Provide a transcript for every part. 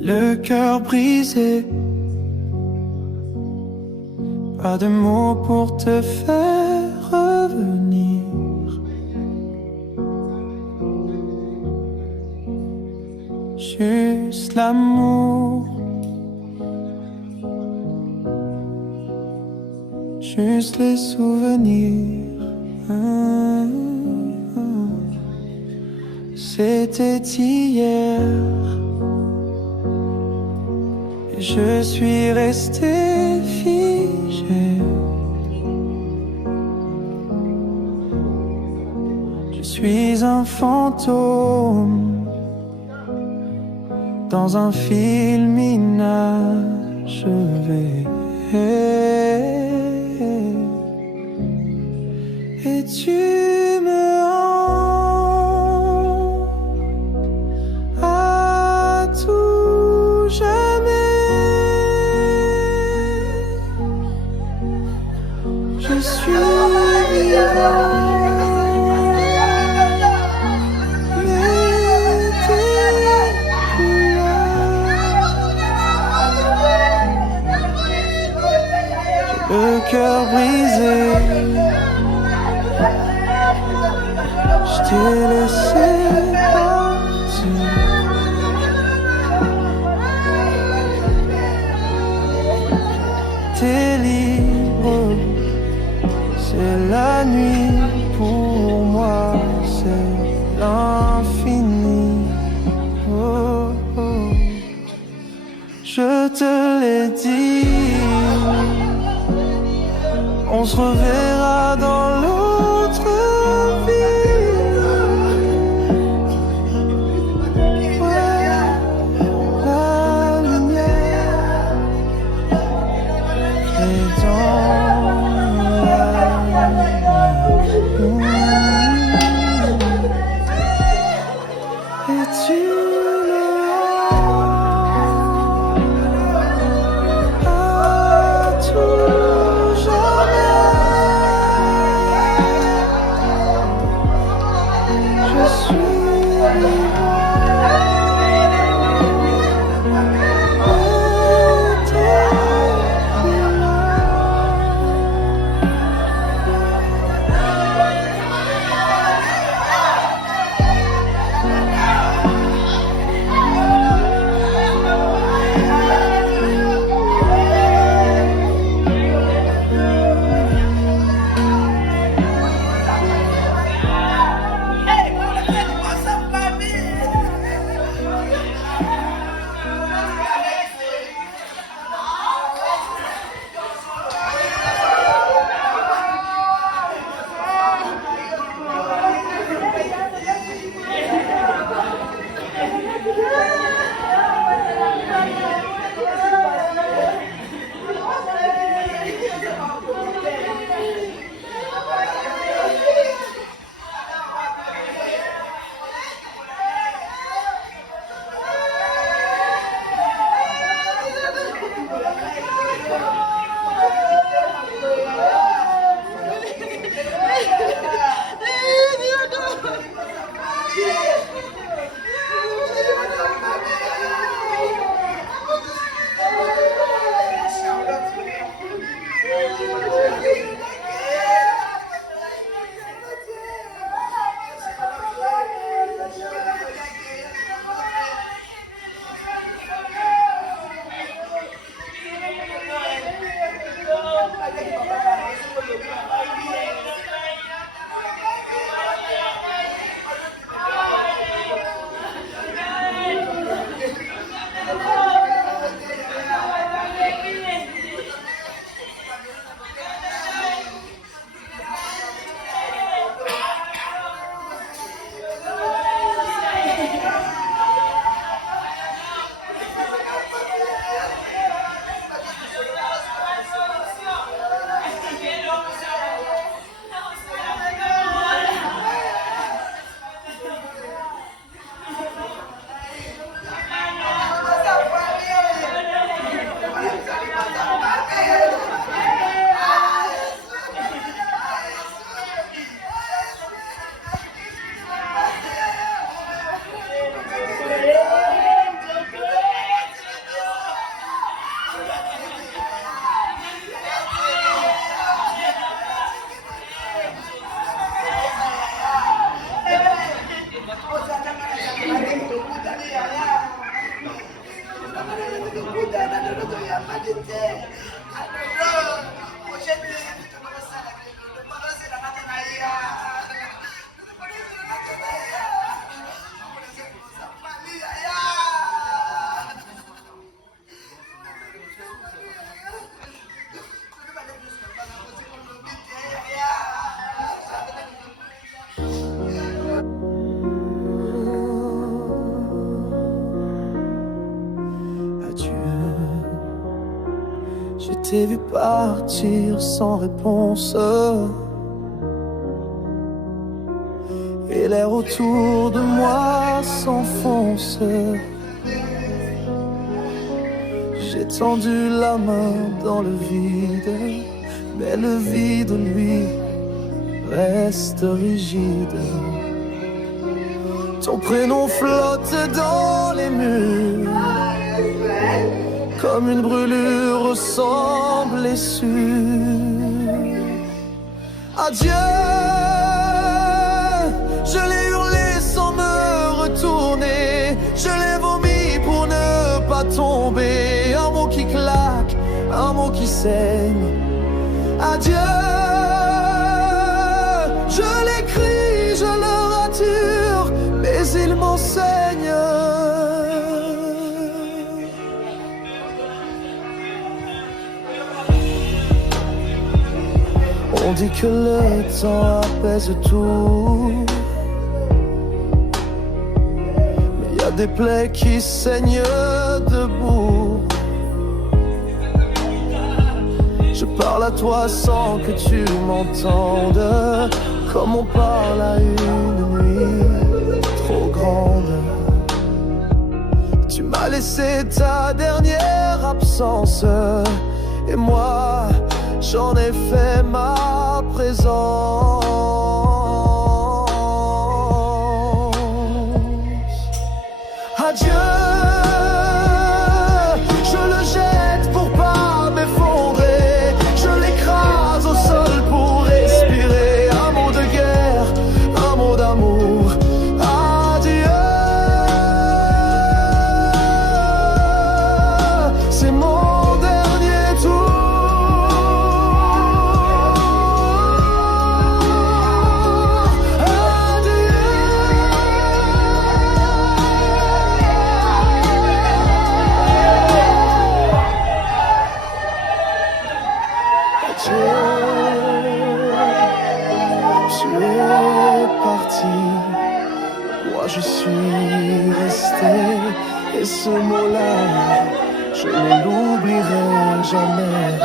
Le cœur brisé, pas de mots pour te faire revenir. Juste l'amour, juste les souvenirs. C'était hier. Je suis resté figé. Je suis un fantôme dans un film inachevé. Et tu me hantes à tout jamais. Je suis vivant, mais t'es plus là. J'ai le cœur brisé, je t'ai laissé partir. T'es libre, c'est la nuit pour moi, c'est l'infini. Oh, oh. Je te l'ai dit, on se reverra dans l'autre vie. Ouais, la lumière est dans la nuit. Et tu me hantes à tout jamais. Je suis vivant, mais t'es plus là. Je t'ai vu partir sans réponse, et l'air autour de moi s'enfonce. J'ai tendu la main dans le vide, mais le vide, lui, reste rigide. Ton prénom flotte dans les murs, comme une brûlure sans blessure. Adieu, je l'ai hurlé sans me retourner, je l'ai vomi pour ne pas tomber. Un mot qui claque, un mot qui saigne. Adieu, je l'écris, je le rature, mais il m'enseigne. On dit que le temps apaise tout, mais y a des plaies qui saignent debout. Je parle à toi sans que tu m'entendes, comme on parle à une nuit trop grande. Tu m'as laissé ta dernière absence, et moi j'en ai fait ma présence. Adieu, je le jette pour pas m'effondrer, je l'écrase au sol pour respirer. Un mot de guerre, un mot d'amour. Adieu, c'est mon dernier tour. Tu es parti, moi je suis resté, et ce mot-là, je ne l'oublierai jamais.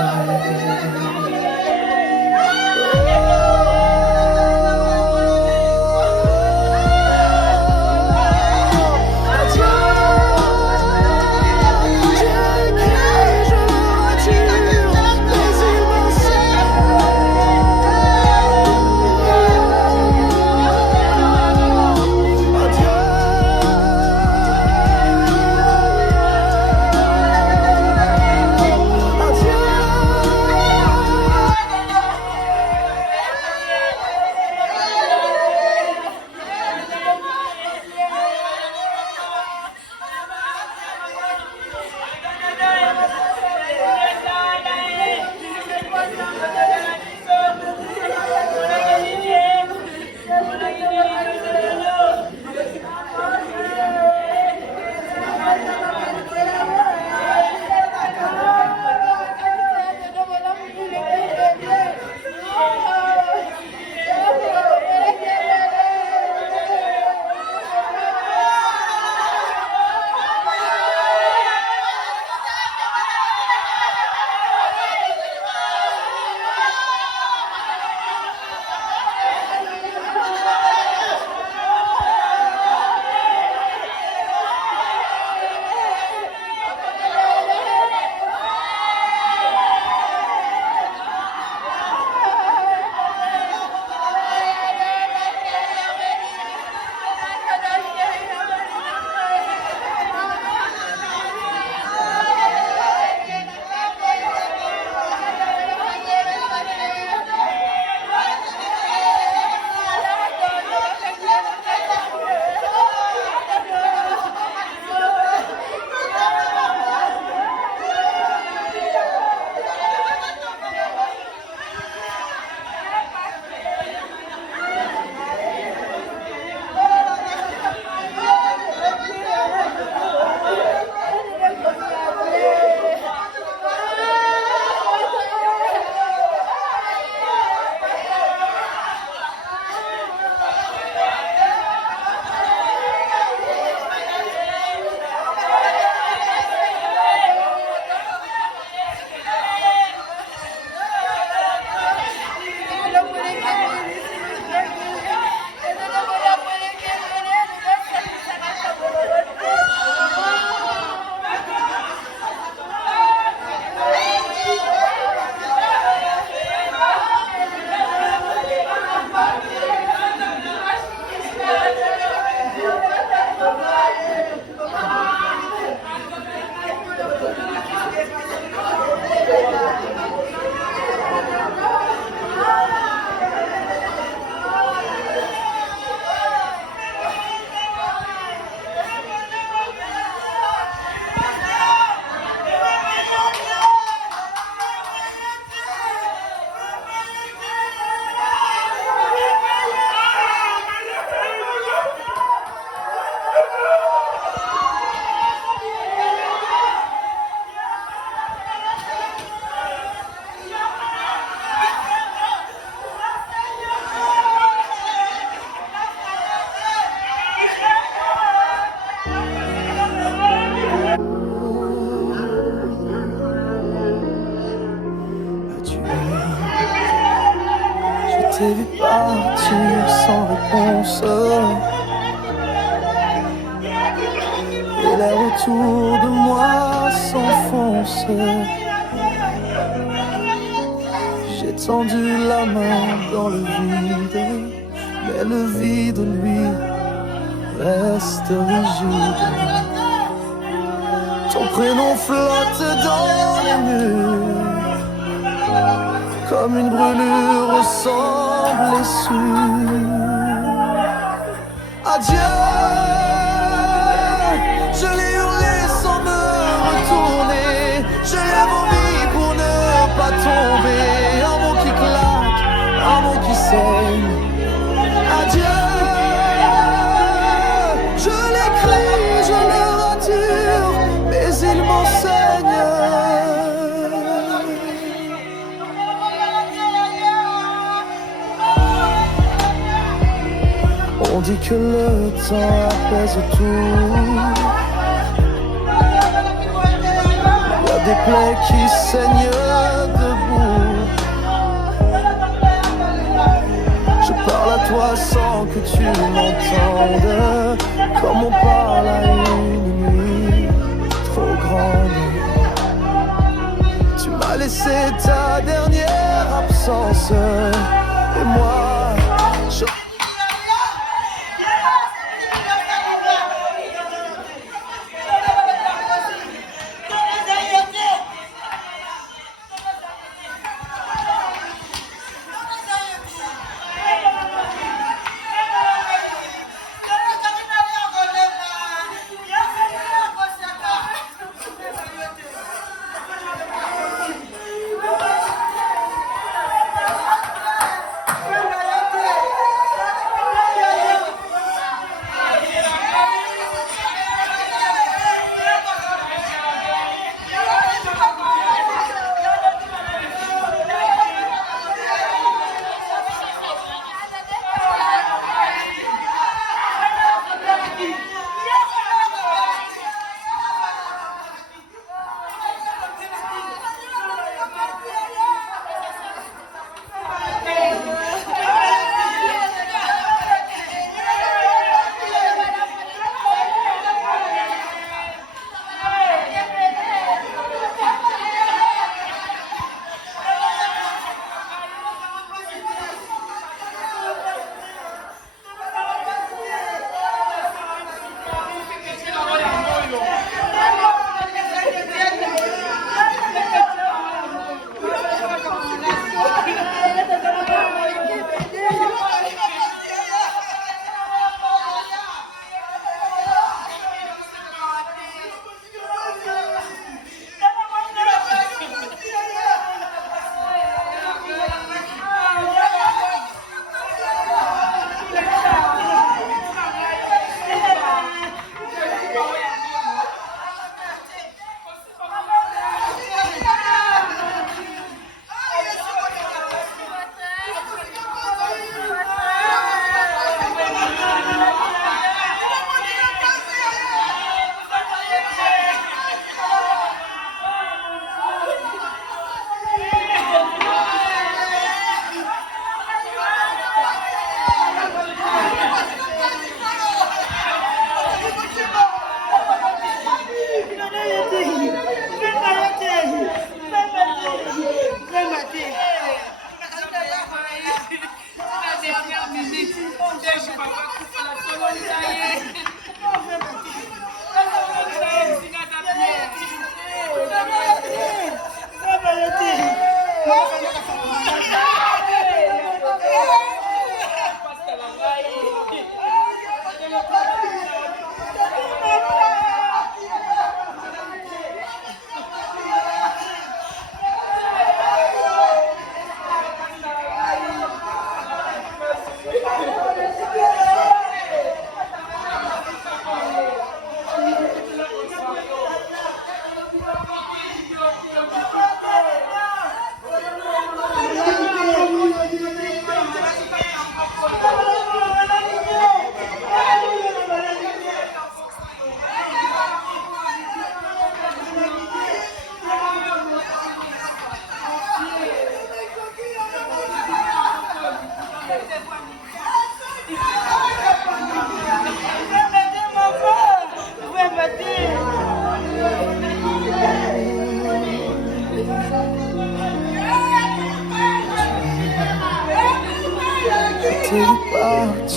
Je t'ai vu partir sans réponse, et l'air autour de moi s'enfonce. J'ai tendu la main dans le vide, mais le vide, lui, reste rigide. Ton prénom flotte dans les murs, comme une brûlure sans blessure. Adieu, je l'ai hurlé sans me retourner, je l'ai vomi pour ne pas tomber. Un mot qui claque, un mot qui saigne. Adieu, je l'écris, je le rature, mais il m'enseigne. On dit que le temps apaise tout. Y a des plaies qui saignent debout. Je parle à toi sans que tu m'entendes, comme on parle à une nuit trop grande. Tu m'as laissé ta dernière absence, et moi je...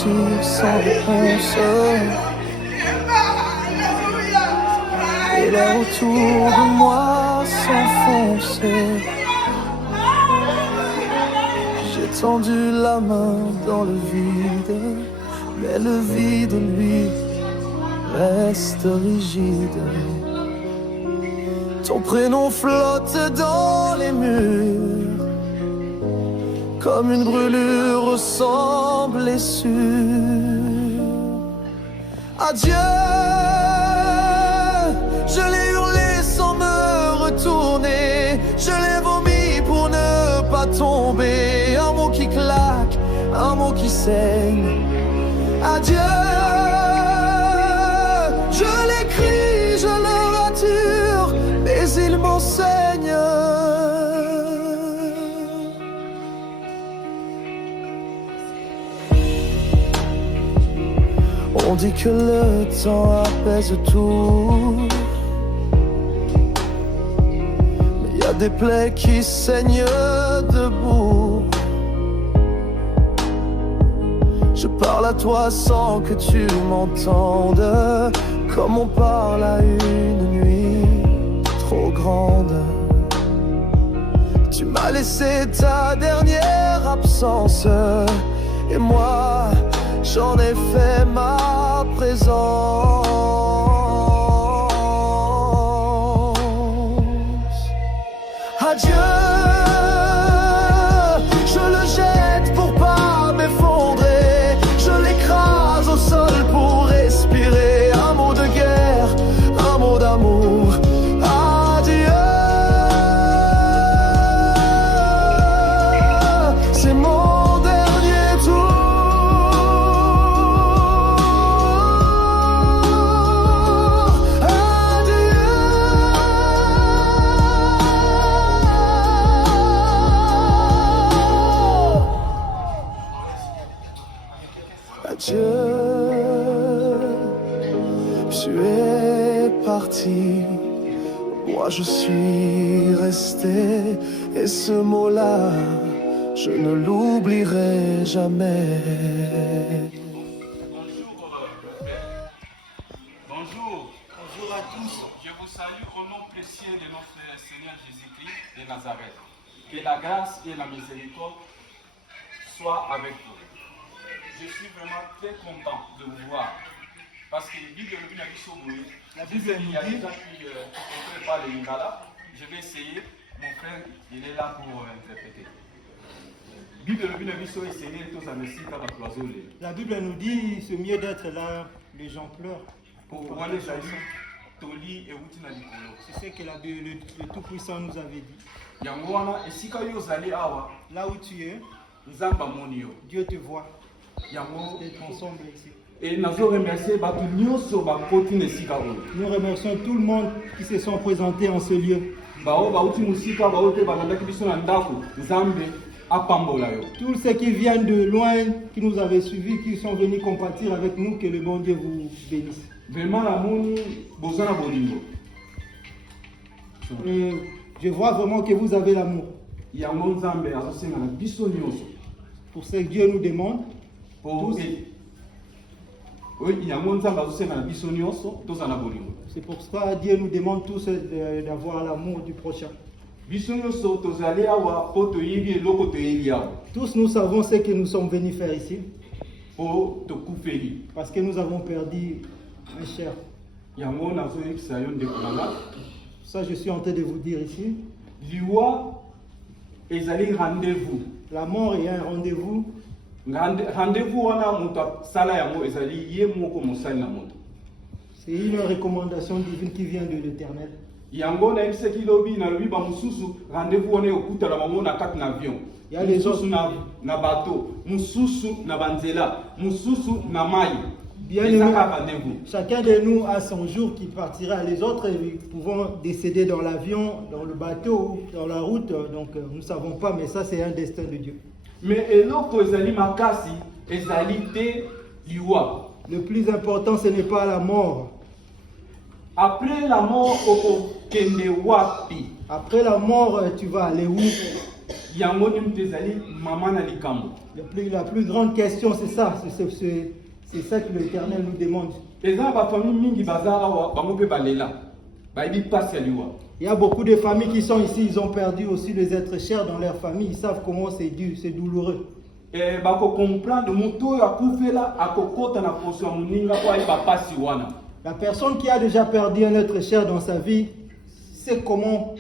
tire sans réponse. Et l'air autour de moi s'enfonce. J'ai tendu la main dans le vide, mais le vide, lui, reste rigide. Ton prénom flotte dans les murs, comme une brûlure sans blessure. Adieu, je l'ai hurlé sans me retourner, je l'ai vomi pour ne pas tomber. Un mot qui claque, un mot qui saigne. Adieu, je l'écris, je le rature, mais il m'enseigne. On dit que le temps apaise tout, mais y a des plaies qui saignent debout. Je parle à toi sans que tu m'entendes, comme on parle à une nuit trop grande. Tu m'as laissé ta dernière absence, et moi j'en ai fait ma présence. Adieu, je le jette pour pas m'effondrer, je l'écrase au sol pour respirer. Un mot de guerre, un mot d'amour. Adieu, c'est mon dernier tour. Adieu, tu es parti, moi je suis resté, et ce mot-là, je ne l'oublierai jamais. Bonjour. Bonjour à tous. Je vous salue au nom précieux de notre Seigneur Jésus-Christ de Nazareth. Que la grâce et la miséricorde soient avec vous. Je suis vraiment très content de vous voir. Parce que la Bible nous dit, il y a des gens qui ne comprennent pas le lingala. Je vais essayer. Mon frère, il est là pour interpréter. La Bible nous dit c'est mieux d'être là, les gens pleurent. C'est ce que le Tout-Puissant nous avait dit. Là où tu es, Dieu te voit. D'être ensemble ici. Et nous remercions tout le monde qui se sont présentés en ce lieu. Tous ceux qui viennent de loin, qui nous avaient suivis, qui sont venus compatir avec nous, que le bon Dieu vous bénisse. Et je vois vraiment que vous avez l'amour. Pour ce que Dieu nous demande, tous. C'est pour ça que Dieu nous demande tous d'avoir l'amour du prochain. Tous nous savons ce que nous sommes venus faire ici. Parce que nous avons perdu un cher. Ça, je suis en train de vous dire ici. La mort est un rendez-vous. C'est une recommandation divine qui vient de l'Éternel. Il y a les autres. Bien aimé, chacun de nous a son jour qui partira. Les autres pouvons décéder dans l'avion, dans le bateau, dans la route. Donc nous ne savons pas, mais ça c'est un destin de Dieu. Mais le plus important, ce n'est pas la mort. Après la mort, après la mort, tu vas aller où? yango ni mtezali mama na likambo. La plus grande question, c'est ça. C'est ça que l'Éternel nous demande. Eza ba famille mingi bazara wa bango pe balela. Ba ibi passe liwa. Il y a beaucoup de familles qui sont ici, ils ont perdu aussi les êtres chers dans leur famille. Ils savent comment c'est dur, c'est douloureux. Et ba ko comprendre muto ya kufela akokota na poso muninga kwa iba passe wana. La personne qui a déjà perdu un être cher dans sa vie sait comment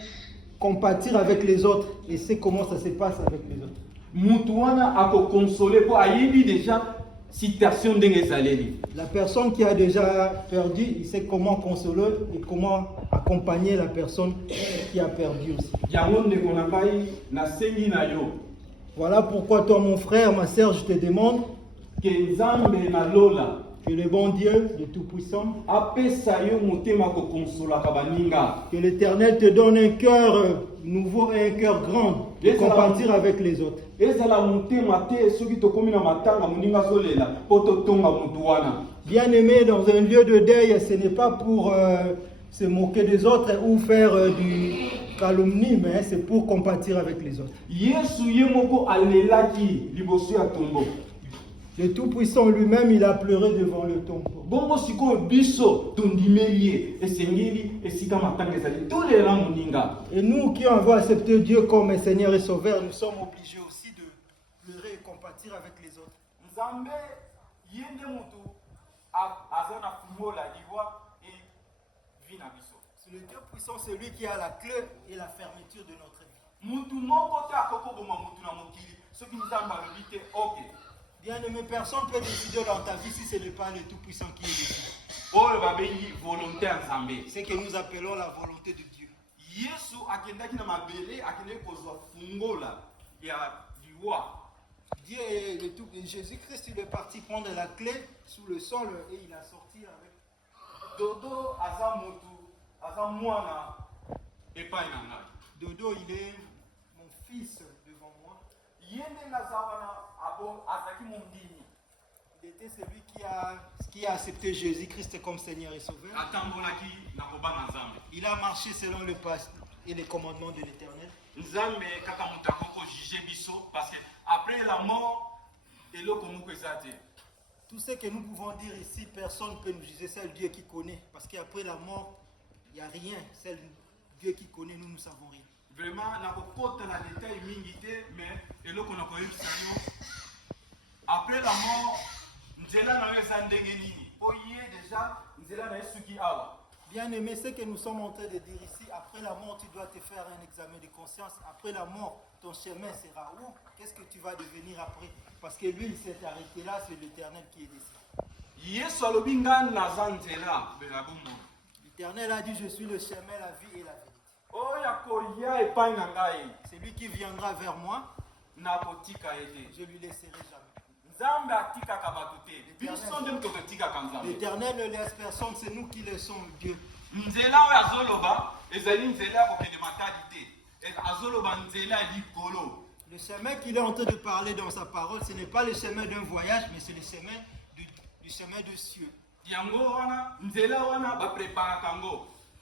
compatir avec les autres et sait comment ça se passe avec les autres. Mutu wana akokonsoler po ayibi déjà situation d'engezaleli. La personne qui a déjà perdu, il sait comment consoler et comment accompagner la personne qui a perdu aussi. Voilà pourquoi toi mon frère, ma sœur, je te demande que le bon Dieu, le Tout-Puissant, que l'Éternel te donne un cœur nouveau et un cœur grand de compatir avec les autres. Bien aimé, dans un lieu de deuil, ce n'est pas pour se moquer des autres ou faire du calomnie, mais c'est pour compatir avec les autres. Le Tout-Puissant lui-même, il a pleuré devant le tombeau. Et nous qui avons accepté Dieu comme Seigneur et Sauveur, nous sommes obligés aussi de pleurer et compatir avec les autres. Le Dieu puissant, c'est lui qui a la clé et la fermeture de notre vie. Bien aimé, personne ne peut décider dans ta vie si ce n'est pas le Tout-Puissant qui est décidé. C'est que nous appelons la volonté de Dieu. Dieu est le tout. Jésus-Christ, il est parti prendre la clé sous le sol et il a sorti avec. Dodo, il est mon fils devant moi. Il était celui qui a accepté Jésus-Christ comme Seigneur et Sauveur. Il a marché selon le pas et les commandements de l'Éternel. Après la mort, tout ce que nous pouvons dire ici, personne ne peut nous juger, c'est le Dieu qui connaît. Parce qu'après la mort, il n'y a rien. C'est le Dieu qui connaît, nous ne savons rien. Vraiment, mais après la mort, bien aimé, ce que nous sommes en train de dire ici, après la mort, tu dois te faire un examen de conscience. Après la mort, ton chemin sera où? Qu'est-ce que tu vas devenir après? Parce que lui, il s'est arrêté là, c'est l'Éternel qui est décidé. L'Éternel a dit, je suis le chemin, la vie et la vérité. C'est lui qui viendra vers moi, je lui laisserai jamais. L'Éternel ne laisse personne, c'est nous qui laissons Dieu. Le chemin qu'il est en train de parler dans sa parole, ce n'est pas le chemin d'un voyage, mais c'est le chemin du chemin de cieux.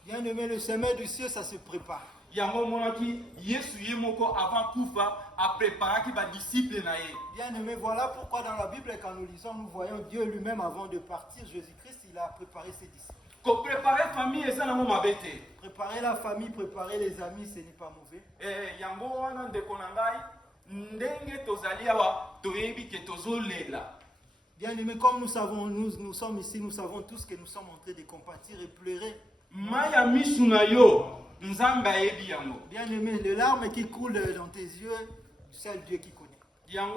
Bien aimé, le chemin du ciel, ça se prépare. Bien aimé, voilà pourquoi dans la Bible, quand nous lisons, nous voyons Dieu lui-même avant de partir, Jésus-Christ, il a préparé ses disciples. Préparer la famille, préparer les amis, ce n'est pas mauvais. Bien aimé, comme nous savons, nous sommes ici, nous savons tous que nous sommes en train de compatir et pleurer. Bien aimé, les larmes qui coulent dans tes yeux, c'est Dieu qui connaît. Bien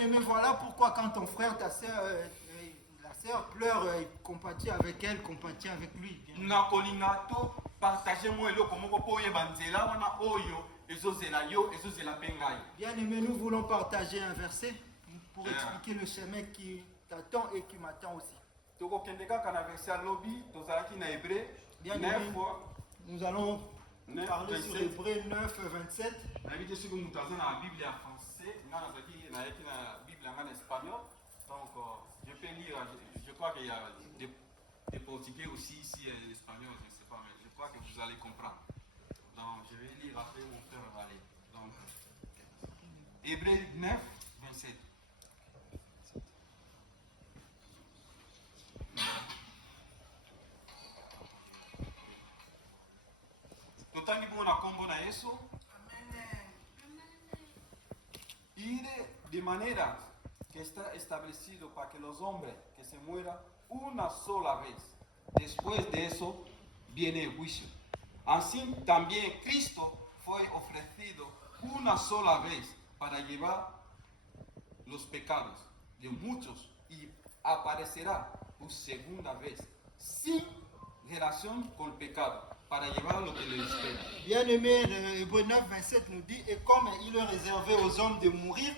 aimé, voilà pourquoi quand ton frère, ta soeur, la sœur pleure, compatit avec elle, compatit avec lui. Bien aimé, nous voulons partager un verset pour expliquer le chemin qui t'attend et qui m'attend aussi. Bien aimé, nous allons parler sur Hébreux 9, 27. Donc, je peux lire, je crois qu'il y a des décortiquer aussi ici l'espagnol, je ne sais pas, mais je crois que vous allez comprendre. Donc, je vais lire après mon frère va aller. Donc, Hébreux 9, 27. Totangi bona kombo na Yesu. Ir de manera que está establecido para que los hombres que se mueran una sola vez. Después de eso viene el juicio. Así también Cristo fue ofrecido una sola vez para llevar los pecados de muchos y aparecerá por segunda vez sin relación con el pecado para llevar lo que le espera. Bien-aimé, le Hébreux 9, 27 nous dit, et comme il est réservé aux hommes de mourir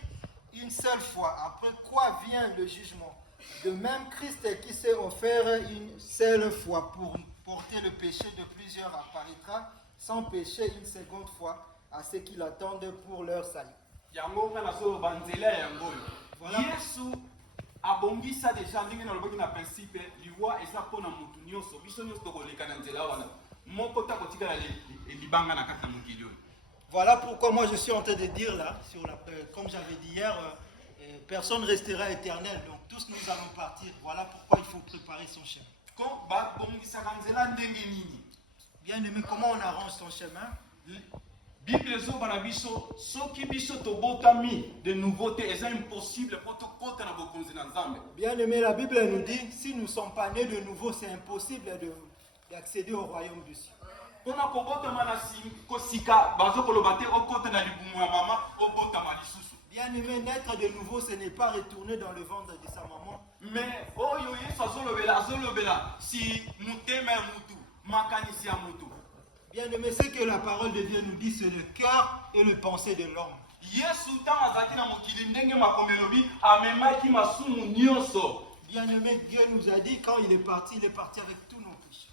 une seule fois, après quoi vient le jugement. De même, Christ qui s'est offert une seule fois pour porter le péché de plusieurs apparaîtra sans péché une seconde fois à ceux qui l'attendent pour leur salut. Voilà. Yesu abongisa deja ndenge na lobaki na principe liwa eza pona mutu nyonso biso nyonso tokoleka na nzela wana moko ta kotika libanga na kati na mokili oyo. Voilà pourquoi moi je suis en train de dire là, comme j'avais dit hier, personne ne restera éternel, donc tous nous allons partir. Voilà pourquoi il faut préparer son chemin. Bien aimé, comment on arrange son chemin? Bible ezobana biso soki biso tobotami de nouveauté eza impossible pour tokota na bokonzi na Nzambe. Bien aimé, la Bible nous dit si nous ne sommes pas nés de nouveau, c'est impossible d'accéder au royaume du ciel. Pona kobotama na kosika bazo koloba te okota na libumu ya mama obotama lisusu. Bien aimé, naître de nouveau, ce n'est pas retourner dans le ventre de sa maman. Mais oyo Yesu azolobela si mutema ya mutu makanisi ya mutu. Bien aimé, ce que la parole de Dieu nous dit, c'est le cœur et le pensée de l'homme. Bien aimé, Dieu nous a dit quand il est parti avec tous nos péchés.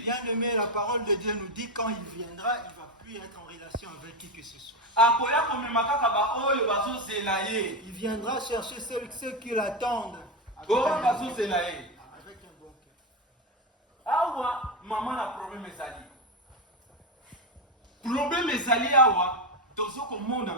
Bien aimé, la parole de Dieu nous dit quand il viendra, il ne va plus être en relation avec qui que ce soit. Il viendra chercher ceux qui l'attendent. Avec un bon cœur. Awa maman na problème ezali. Problème ezali awa tozo komona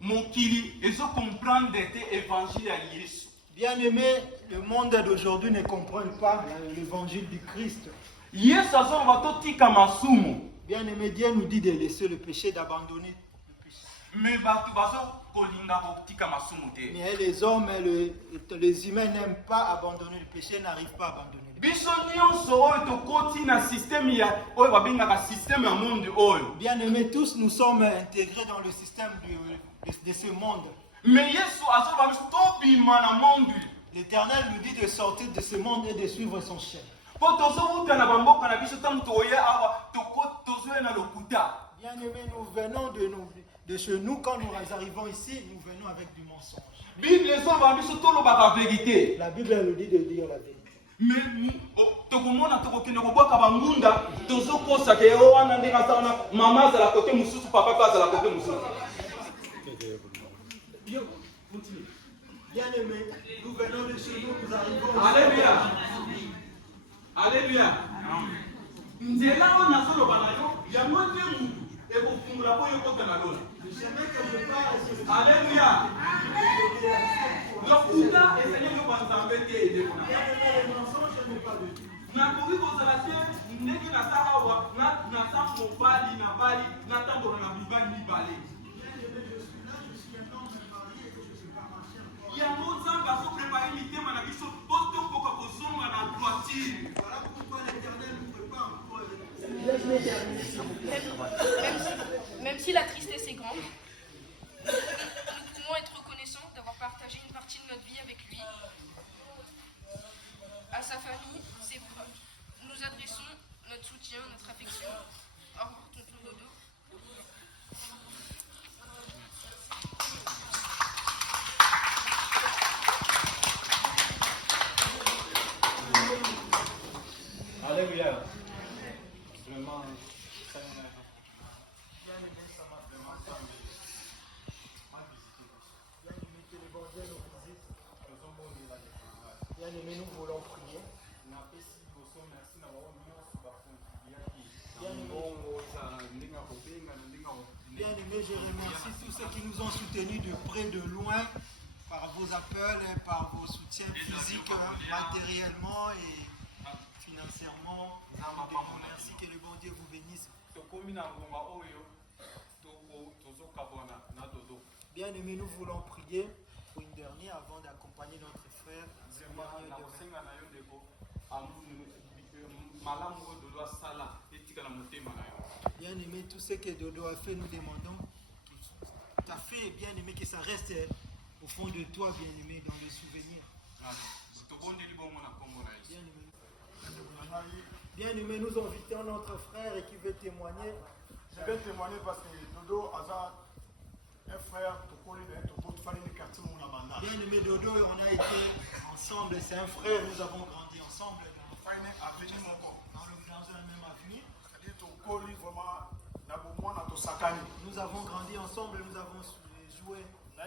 mokili ezo comprendre te évangile ya Yesu. Bien aimé, le monde d'aujourd'hui ne comprend pas l'évangile du Christ. Yesu azo va totika masumu. Bien aimé, Dieu nous dit de laisser le péché, d'abandonner le péché. Mais batu bazo kolinga kotika masumu te. Mais les hommes, les humains n'aiment pas abandonner le péché, n'arrivent pas à abandonner. Biso nyonso oyo tokoti na système ya oyo babengaka système ya monde oyo. Bien aimés, tous nous sommes intégrés dans le système de ce monde. Mais Yesu azoba biso tobima na monde. L'Éternel nous dit de sortir de ce monde et de suivre son chemin. Po tozobuta na bamboka na biso tangu toya awa tozoya na lokuta. Bien aimés, nous venons de chez nous, quand nous arrivons ici, nous venons avec du mensonge. Bible ezoba biso tolobaka vérité. La Bible nous dit de dire la vérité. Mais tokomona tokokende kobwaka bangunda tozokosa ke wana ndenge azana mama azala kote mosusu papa pe azala kote mosusu. Bien aimé, nous venons de chez nous, nous arrivons. Alléluia. Alléluia. Nzela wana azoloba na yo yango te mutu ekofungula po yokota na lola. Le chemin que je pars, c'est le Alléluia. Lokuta esenye yo banzambe te edekona. le mensonge n'est pas de Dieu. Nakoki kozala te ndenge nasala awa nasa mobali na bali natambola na mibali mibale. Yango nzambe azoprépare mitema na biso po tokoka kozonga na droiture. Voilà pourquoi l'Éternel nous prépare pour Même si la tristesse est grande, nous pouvons être reconnaissants d'avoir partagé une partie de notre vie avec lui. À sa famille, ses proches, nous adressons notre soutien, notre affection. Au revoir, tonton Dodo. Alléluia. Vraiment, ça m'a vraiment visité. Bien-aimés, nous voulons prier. Bien-aimés, je remercie tous ceux qui nous ont soutenus de près, de loin, par vos appels, par vos soutiens physiques, matériellement et financièrement. Nous vous remercie, que le bon Dieu vous bénisse. Bien-aimés, nous voulons prier pour une dernière avant d'accompagner notre frère. Bien-aimé, tout ce que Dodo a fait, nous demandons que tu as fait, bien-aimé, que ça reste au fond de toi, bien-aimé, dans le souvenir. Bien-aimé, nous invitons notre frère qui veut témoigner. Je vais témoigner parce que Dodo a un frère, Bien-aimé Dodo, on a été ensemble, c'est un frère, nous avons grandi ensemble dans un même avenir. Nous avons grandi ensemble, nous avons joué. Je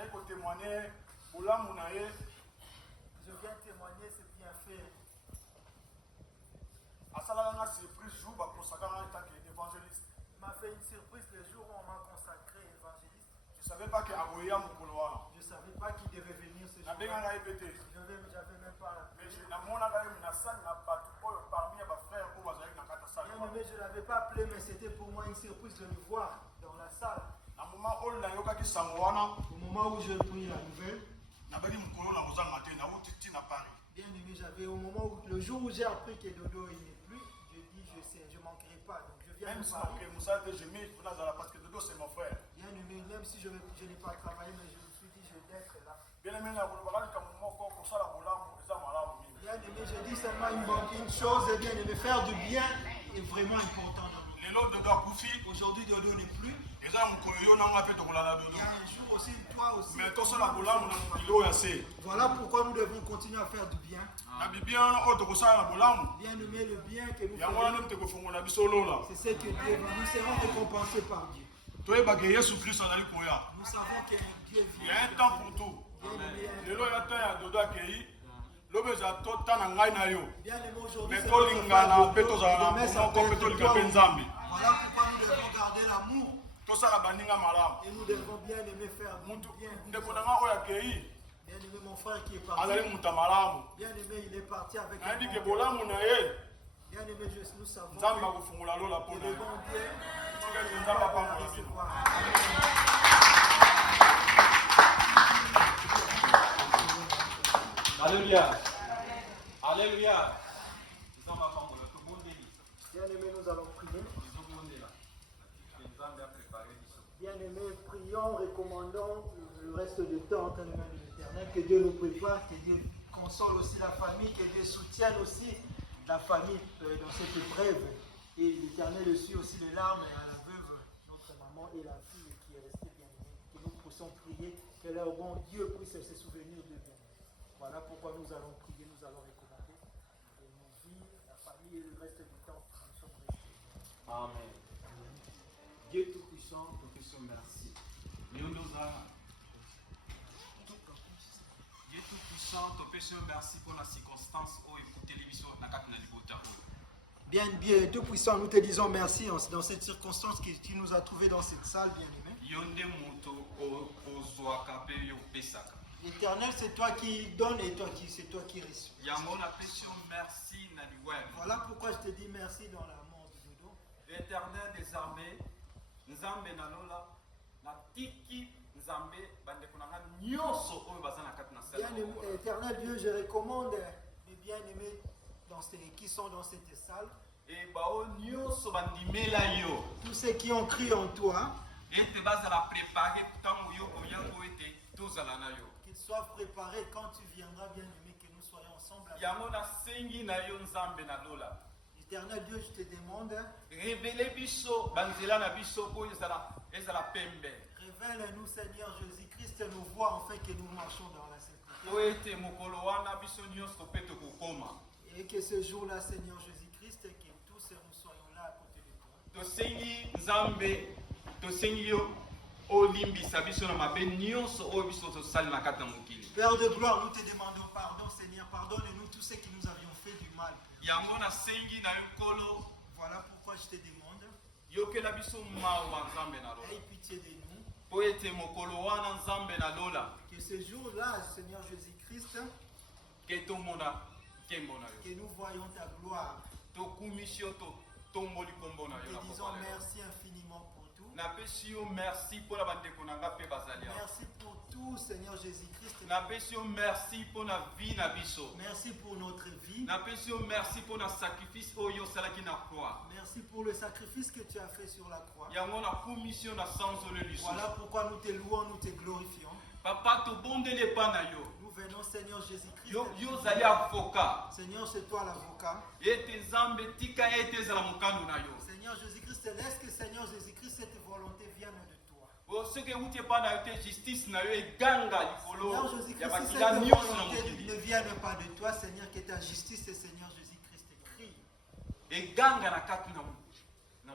viens témoigner ce bien fait. Il m'a fait une surprise le jour où on m'a consacré évangéliste. Je ne savais pas que Aboya Mukoloa. Je ne savais pas qu'il devait venir ce jour. J'avais même pas. Mais je ne l'avais pas appelé, mais c'était pour moi une surprise de le voir dans la salle. Au moment où j'ai pris la nouvelle, bien aimé, j'avais au moment où, le jour où j'ai appris que Dodo il n'est plus, je dis je sais, je ne manquerai pas. Donc je viens même de si Paris. parce que Dodo c'est mon frère. Bien aimé, même si je n'ai pas travaillé, mais je me suis dit je vais être là. Bien aimé, Bien aimé, je dis seulement une chose, bien aimé, faire du bien est vraiment important dans nous. Aujourd'hui, Dodo n'est plus. Il y a un jour aussi, toi aussi. Voilà pourquoi nous devons continuer à faire du bien. Bien aimé, le bien que nous faisons, c'est ce que Dieu veut. Nous serons récompensés par Dieu. Nous savons que Dieu Il y a vient. un temps pour tout. Bien aimé, aujourd'hui, Mais c'est toi, notre Lingana, frère Dodo, Petoza, et demain, ça peut Moko, être Peto, toi. Lika, Penzambi. Voilà pourquoi nous devons garder l'amour. Et nous devons bien aimer faire du bien. Bien aimé, mon frère qui est parti. Bien aimé, il est parti avec un bon cœur. Bien aimé, nous savons que le bon Dieu va la recevoir. Alléluia. Alléluia. Bien aimé, nous allons prier. Bien aimé, prions, recommandons le reste du temps entre les mains de l'Éternel. Que Dieu nous prépare, que Dieu console aussi la famille, que Dieu soutienne aussi la famille dans cette épreuve. Et l'Éternel suit aussi les larmes à la veuve, notre maman et la fille qui est restée bien aimée. Que nous puissions prier, que leur bon Dieu puisse se souvenir de bien. Voilà pourquoi nous allons prier, nous allons recommander nos vies, la famille et le reste du temps que nous sommes restés. Amen. Dieu Tout-Puissant, merci. Dieu Tout-Puissant, merci pour la circonstance où écouter l'émission de la Libota. Bien, Tout-Puissant, nous te disons merci dans cette circonstance que tu nous as trouvés dans cette salle, bien aimé. L'Éternel, c'est toi qui donnes et c'est toi qui reçois. Voilà pourquoi je te dis merci dans la mort de Dodo. L'Éternel des armées, Nzambe Nalola, na tiki Nzambe, bandekunanga nyonso oyo bazana kati na salle. Bien aimé, Éternel Dieu, je recommande les bien-aimés qui sont dans cette salle. Et bao nyonso bandimela yo. Tous ceux qui ont crié en toi, Ete bazala préparer tango yo koyango ete tozala na yo. qu'ils soient préparés quand tu viendras, bien aimé, que nous soyons ensemble. Yango na sengi na yo Nzambe Nalola. Éternel Dieu, je te demande, Révélez biso banzela na biso po ezala pembe. révèle-nous, Seigneur Jésus-Christ, nos voies, afin que nous marchons dans la sainteté. Po ete mokolo wana biso nyonso pe tokokoma. Et que ce jour-là, Seigneur Jésus-Christ, que tous nous soyons là à côté de toi. Tosengi Nzambe, tosengi yo olimbisa biso na mabe nyonso oyo biso tosali na kati na mokili. Père de gloire, nous te demandons pardon, Seigneur. Pardonne-nous tous ceux qui nous avions fait du mal. yango nasengi na yo nkolo Voilà pourquoi je te demande. yokela biso mawa nzambe na lola Aie pitié de nous. po ete mokolo wana nzambe na lola Que ce jour-là, Seigneur Jésus-Christ, ke tomona nkembo na yo que nous voyons ta gloire. tokumisi yo totomboli nkombo na yo Te na disons pokwa lelo. merci infiniment pour tout. napesi yo merci mpo na bandeko na nga mpe bazali awa Merci pour tout, Seigneur Jésus-Christ. napesi yo merci mpo na vie na biso Merci pour notre vie. napesi yo merci mpo na sacrifice oyo osalaki na croix Merci pour le sacrifice que tu as fait sur la croix. yango nakumisi yo na sanzolo lisusu Voilà pourquoi nous te louons, nous te glorifions. papa tobondeli epa na yo Nous venons, Seigneur Jésus-Christ. yo ozali avoka Seigneur, c'est toi l'avocat. ete nzambe tika ete ezala mokano na yo Seigneur Jésus-Christ, laisse que Seigneur Jésus-Christ, cette volonté vienne de toi. po soki euti epa na yo te justice na yo eganga likolo Seigneur ya Jésus-Christ, si bakila cette nyonso na volonté mokili ne vienne pas de toi, Seigneur, que ta justice, et Seigneur Jésus-Christ, crie. eganga na kati na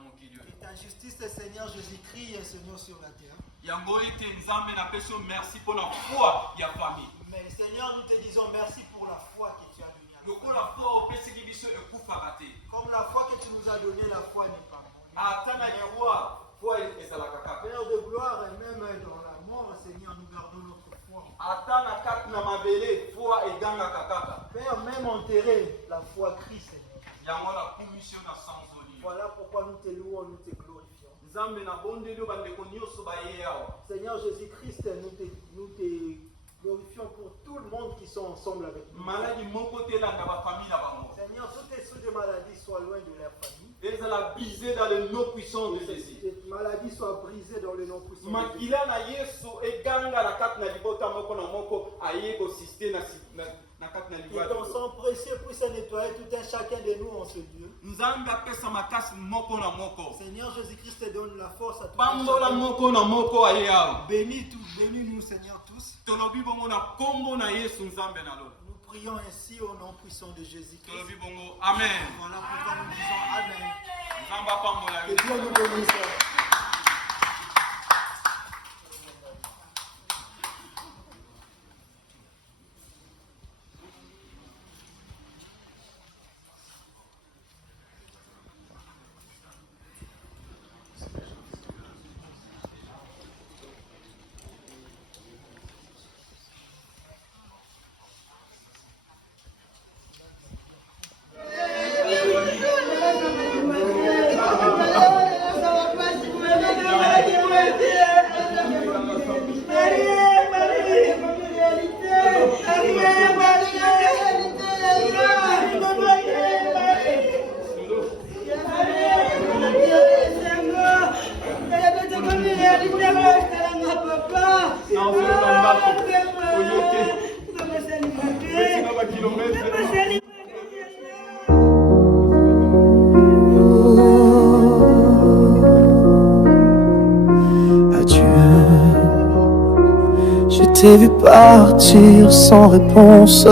mokili oyo Que ta justice, et Seigneur Jésus, crie, Seigneur, sur la terre. yango ete nzambe napesi yo merci mpo na foi ya famille Mais Seigneur, nous te disons merci pour la foi que tu as donnée à nous. lokola foi opesaki biso ekufaka te Comme la foi que tu nous as donnée, la foi n'est pas morte. ata na liwa foi ezalaka kaka Père de gloire, et même dans la mort, Seigneur, nous gardons notre foi. ata na kati na mabele foi egangaka kaka Père, même enterré, la foi crie, Seigneur. yango nakumisi yo na sanzoli Voilà pourquoi nous te louons, nous te glorifions. nzambe nabondeli yo bandeko nyonso baye awa Seigneur Jésus-Christ, nous te glorifions pour tout le monde qui sont ensemble avec nous. maladi moko te elanda bafamille na bango Seigneur, tous les soucis de maladie soient loin de leur famille. ezala brise dans le nom puissant de Jésus Cette maladie soit brisée dans le nom puissant de Jésus. makila na yesu eganga na kati na libota moko na moko aye kosiste na kati na Que libota ton sang précieux puisse nettoyer tout un chacun de nous en ce lieu. nzambe apesa makasi moko na moko Seigneur Jésus-Christ, te donne la force à tout un pambola chacun. moko na moko aye awa Bénis-nous, Seigneur, tous. tolobi bongo na kombo na yesu nzambe na lola Nous prions ainsi au nom puissant de Jésus-Christ. tolobi bongo amen Voilà pourquoi nous disons Amen. nzambe apambola Que yo Dieu nous bénisse. Je t'ai vu partir sans réponse,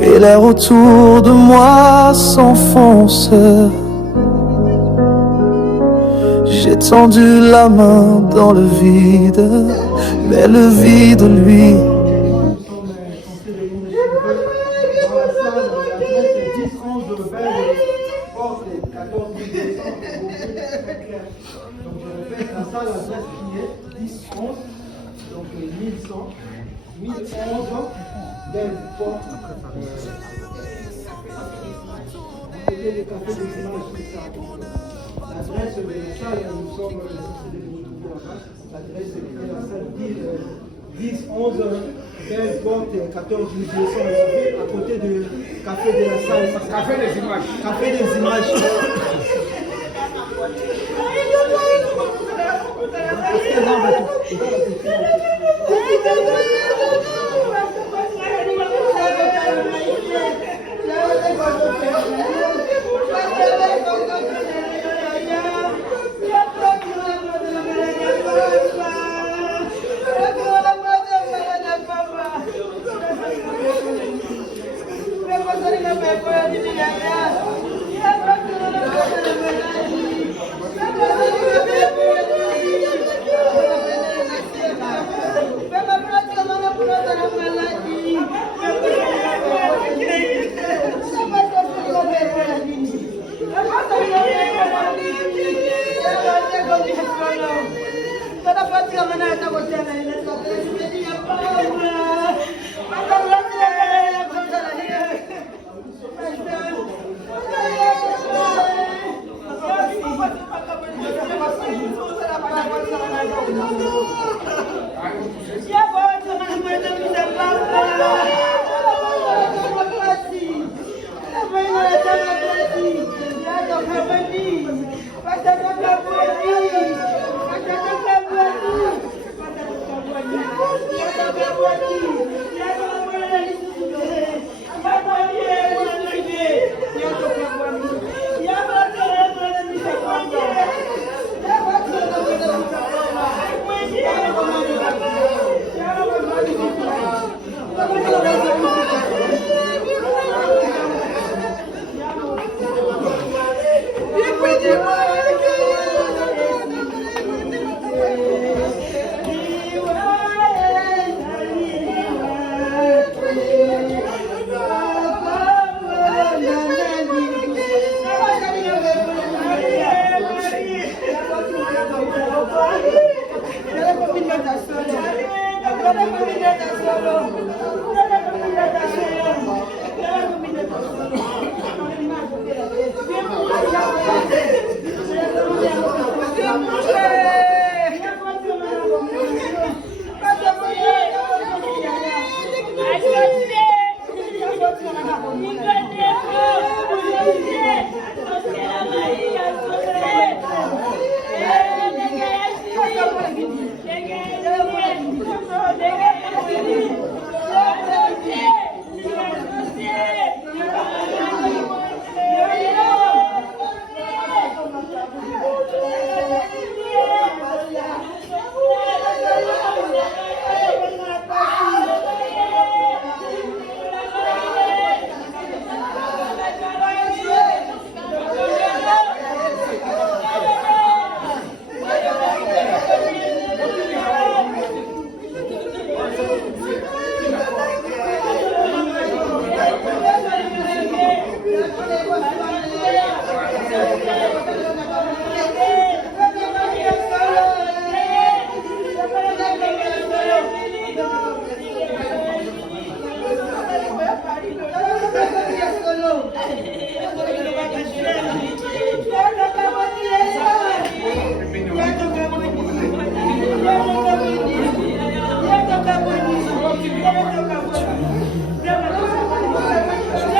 et l'air autour de moi s'enfonce. J'ai tendu la main dans le vide, mais le vide, lui, Nous sommes censés les noms de dans la salle, l'adresse est 10 11 de Belle, porte 14 200, très clair. Donc je répète, la salle, l'adresse qui est 10 11, donc 1100, 1011, Belle, porte. C'était le café des images qui s'arrête. L'adresse de la salle, nous sommes censés les retrouver là-bas. L'adresse est la salle 10 11 Belle porte 14 200 à côté du café de la salle. Café des images. Café des images.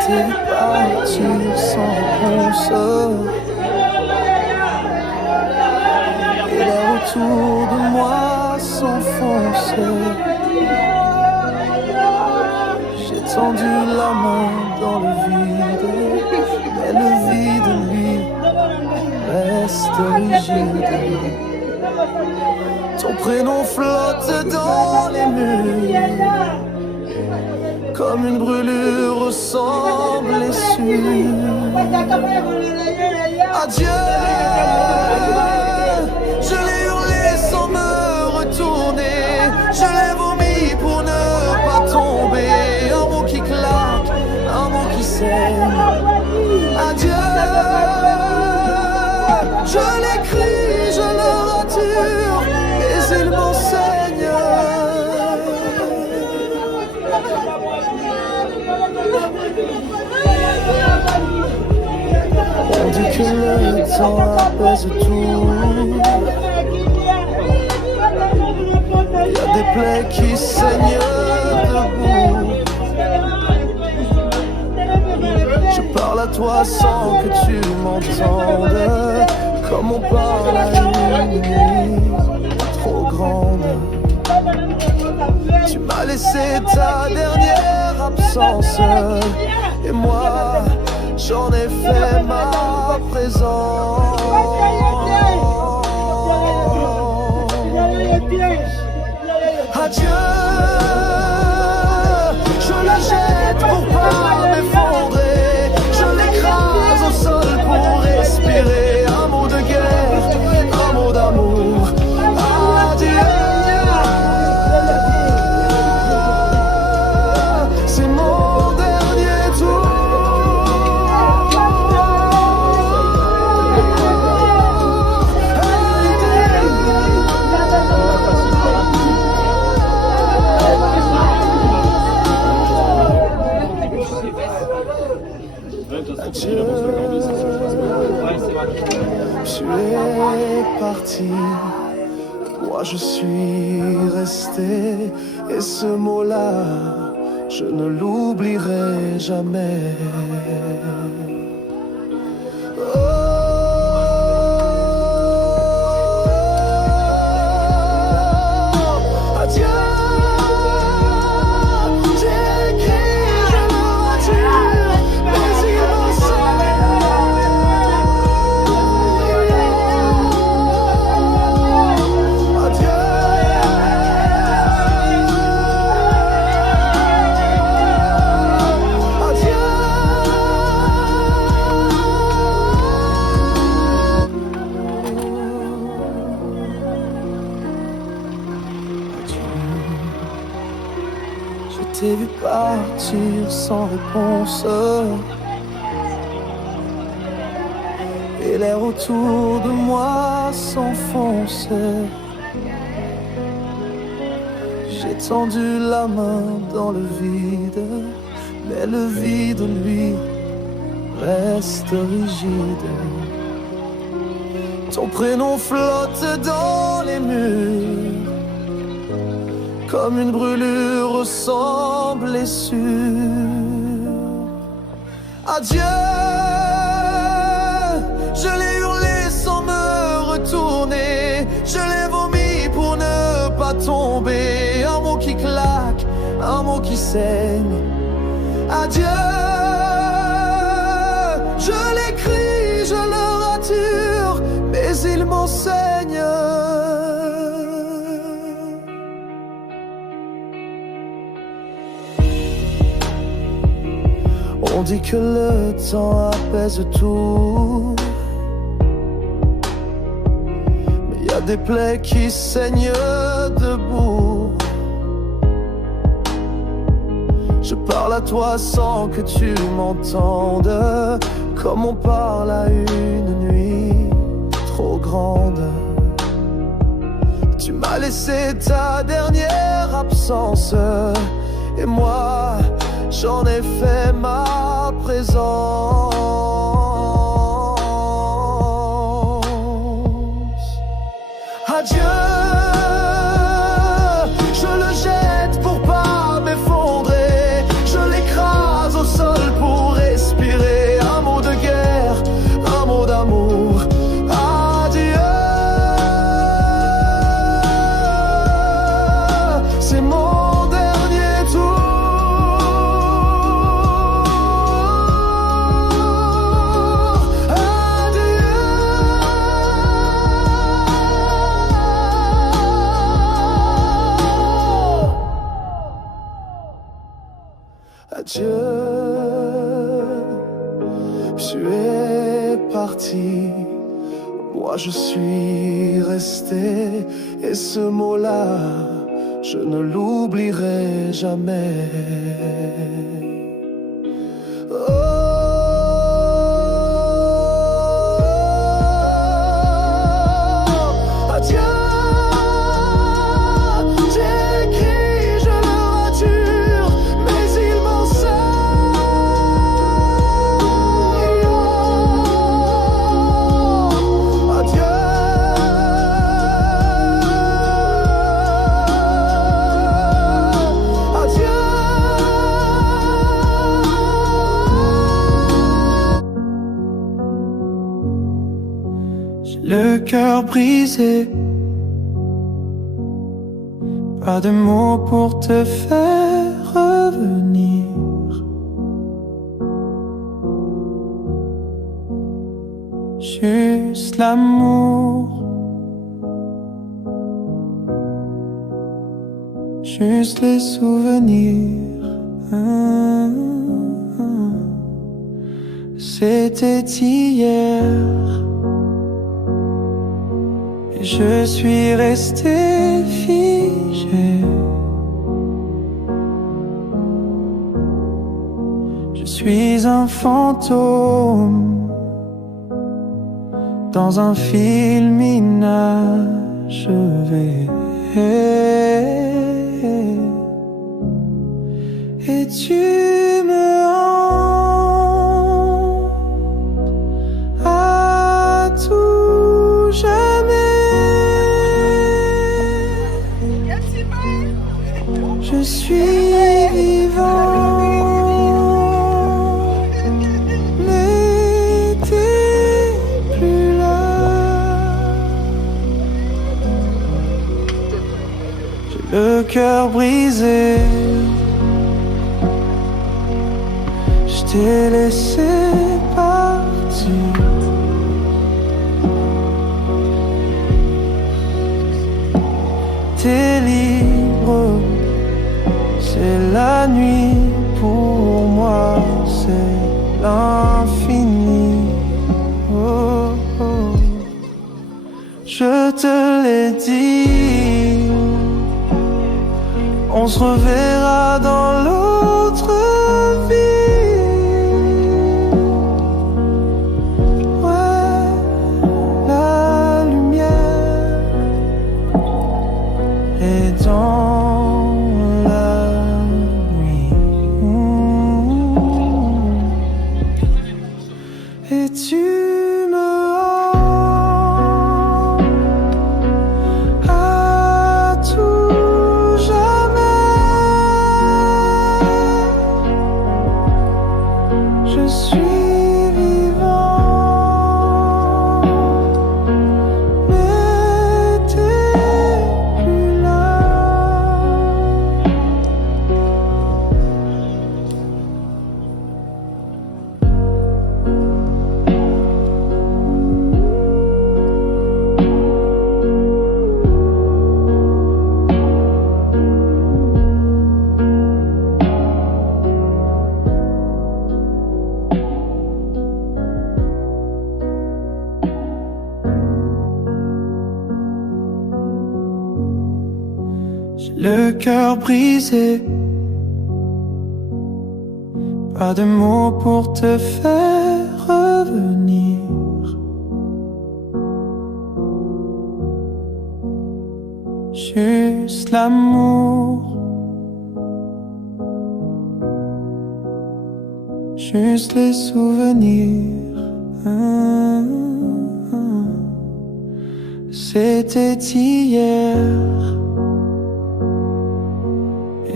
J'étais parti sans réponse. Et là autour de moi s'enfonce. J'ai tendu la main dans le vide, mais le vide lui reste rigide. Ton prénom flotte dans les murs, comme une brûlure sans blessure. Adieu, je l'ai hurlé sans me retourner, je l'ai vomi pour ne pas tomber. Un mot qui claque, un mot qui saigne. Adieu, je l'écris, je le rature, et il m'enseigne. On dit que le temps apaise tout. Il y a des plaies qui saignent debout. Je parle à toi sans que tu m'entendes, comme on parle à une nuit trop grande. Tu m'as laissé ta dernière absence, et moi j'en ai fait ma présence. Adieu, je la jette pour pas m'effondrer, je l'écrase au sol pour respirer. Un mot de guerre, un mot d'amour. Adieu. es parti, moi je suis resté, et ce mot-là, je ne l'oublierai jamais. Je t'ai vu partir sans réponse, et l'air autour de moi s'enfonce. J'ai tendu la main dans le vide, mais le vide, lui, reste rigide. Ton prénom flotte dans les murs, comme une brûlure sans blessure. Adieu, je l'ai hurlé sans me retourner, je l'ai vomi pour ne pas tomber. Un mot qui claque, un mot qui saigne. Adieu, je l'écris, je le rature, mais il m'enseigne. On dit que le temps apaise tout, mais y a des plaies qui saignent debout. Je parle à toi sans que tu m'entendes, comme on parle à une nuit trop grande. Tu m'as laissé ta dernière absence, et moi j'en ai fait ma présence. Adieu, je le jette pour pas m'effondrer, je l'écrase au sol pour respirer. Un mot de guerre, un mot d'amour. Adieu, c'est mon dernier tour. Adieu, tu es parti, moi je suis resté, et ce mot-là, je ne l'oublierai jamais. Le cœur brisé, pas de mots pour te faire revenir. Juste l'amour, juste les souvenirs. C'était hier. Je suis resté figé. Je suis un fantôme dans un film inachevé. Et tu me hantes à tout. le cœur brisé. Je t'ai laissé partir. T'es libre, c'est la nuit pour moi, c'est l'infini. Oh, oh. Je te l'ai dit, on se reverra dans l'autre vie. Ouais, la lumière est dans la nuit. Et tu le cœur brisé, pas de mots pour te faire revenir. Juste l'amour, juste les souvenirs. C'était hier.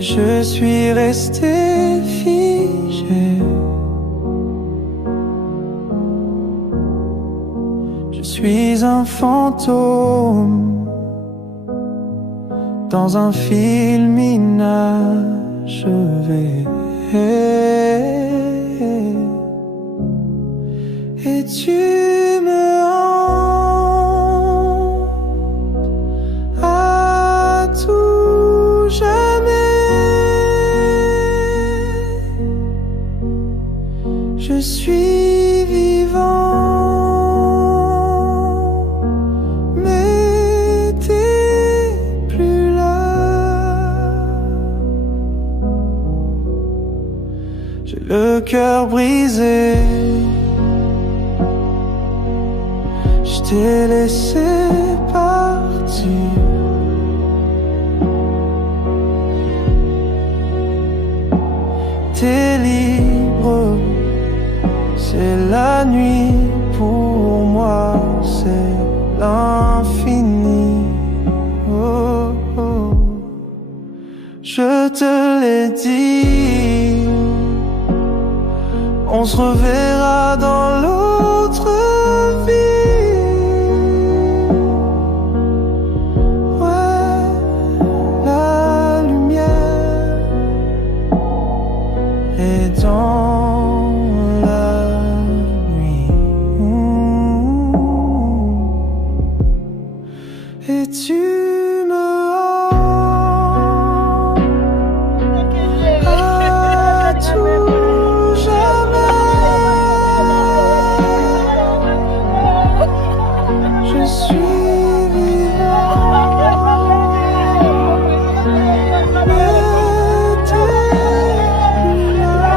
Je suis resté figé. Je suis un fantôme dans un film inachevé. Et tu me hantes à tout jamais. Je suis vivant, mais t'es plus là. J'ai le cœur brisé, je t'ai laissé partir. T'es libre, c'est la nuit pour moi, c'est l'infini. Oh, oh. Je te l'ai dit, on se reverra dans l'autre vie. Ouais, la lumière est dans la nuit. Et tu me hantes à tout jamais. Je suis vivant, mais t'es plus là.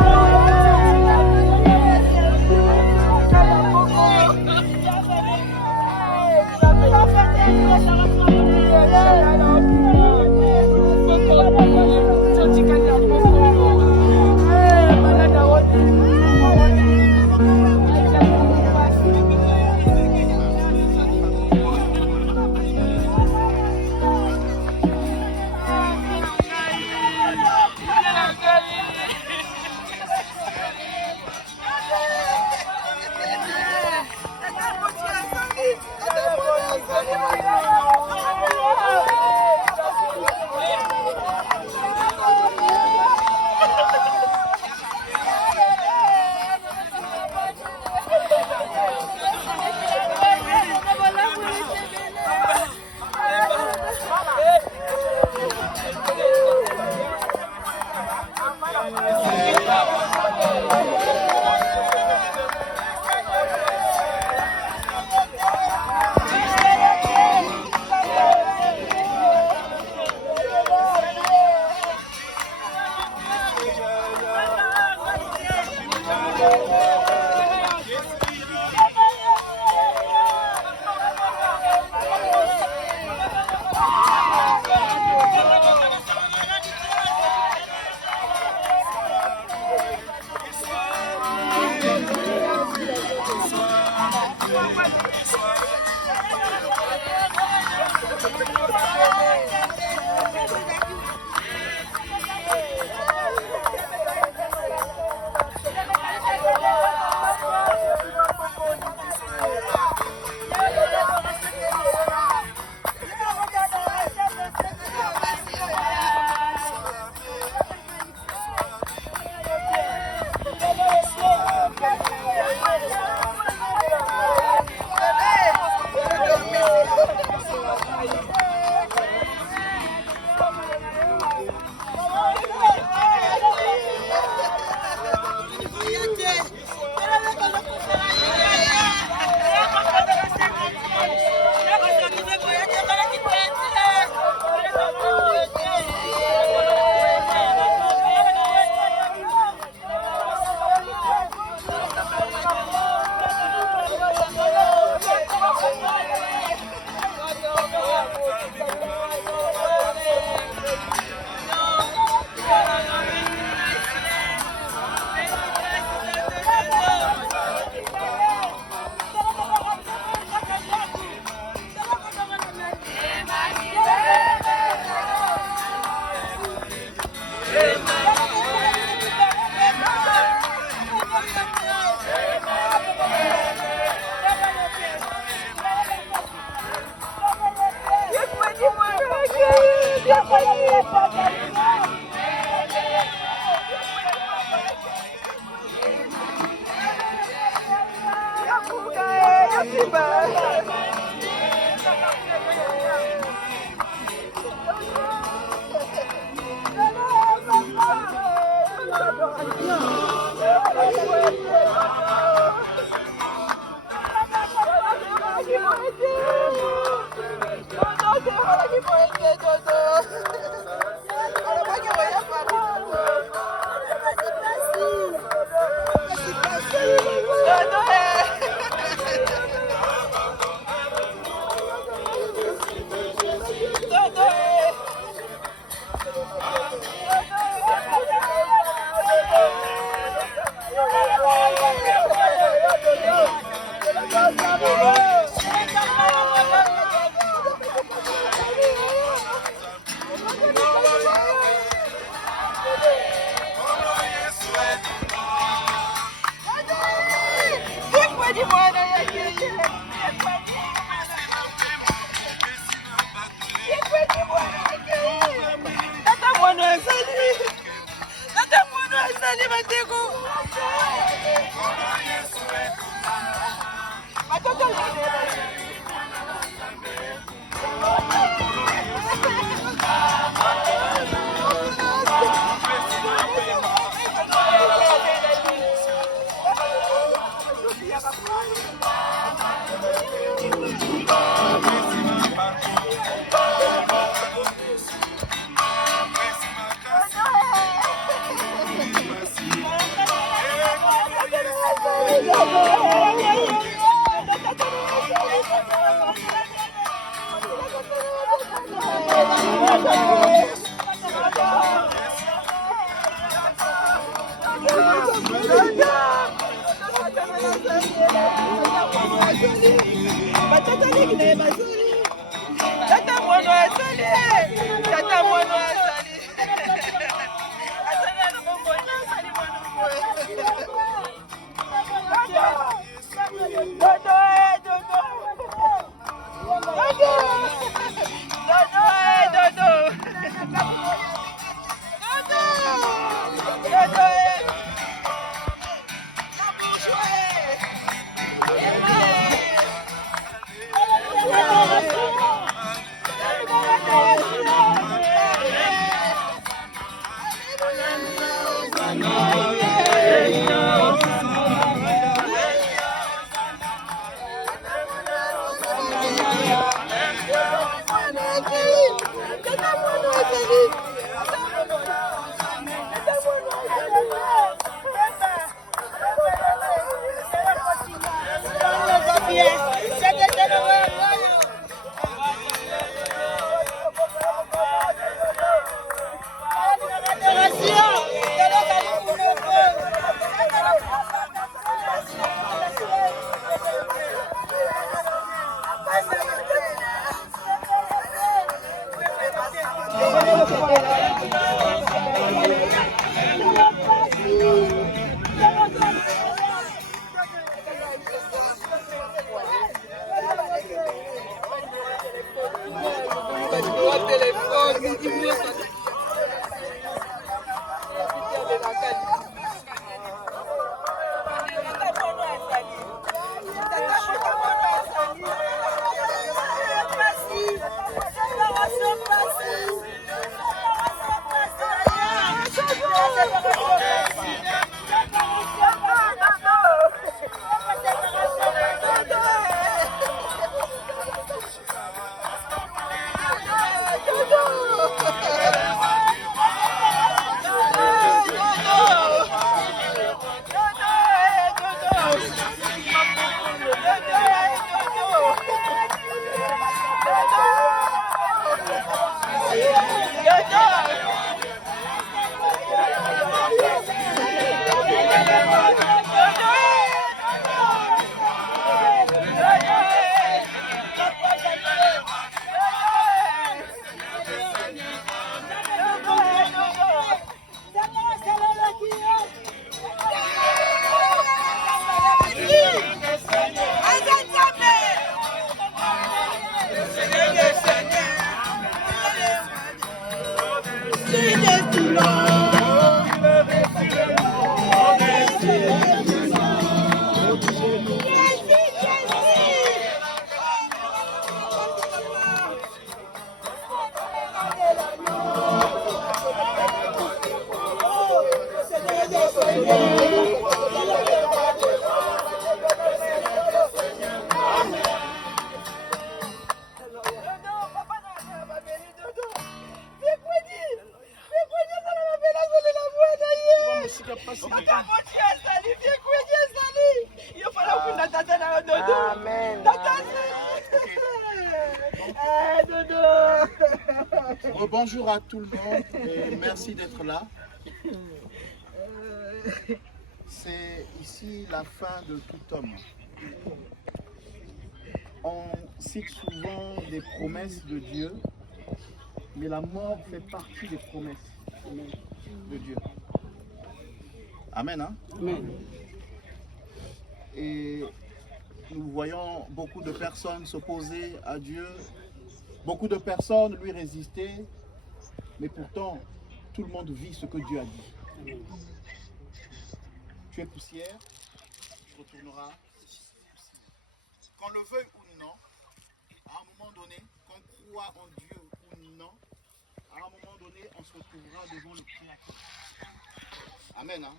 Dodo! Bonjour à tout le monde et merci d'être là. C'est ici la fin de tout homme. On cite souvent des promesses de Dieu, mais la mort fait partie des promesses de Dieu. Amen, hein? Amen. Et nous voyons beaucoup de personnes s'opposer à Dieu, beaucoup de personnes lui résister, mais pourtant, tout le monde vit ce que Dieu a dit. Tu es poussière, tu retourneras poussière. Qu'on le veuille ou non, à un moment donné, qu'on croit en Dieu ou non, à un moment donné, on se retrouvera devant le Créateur. Amen. Hein?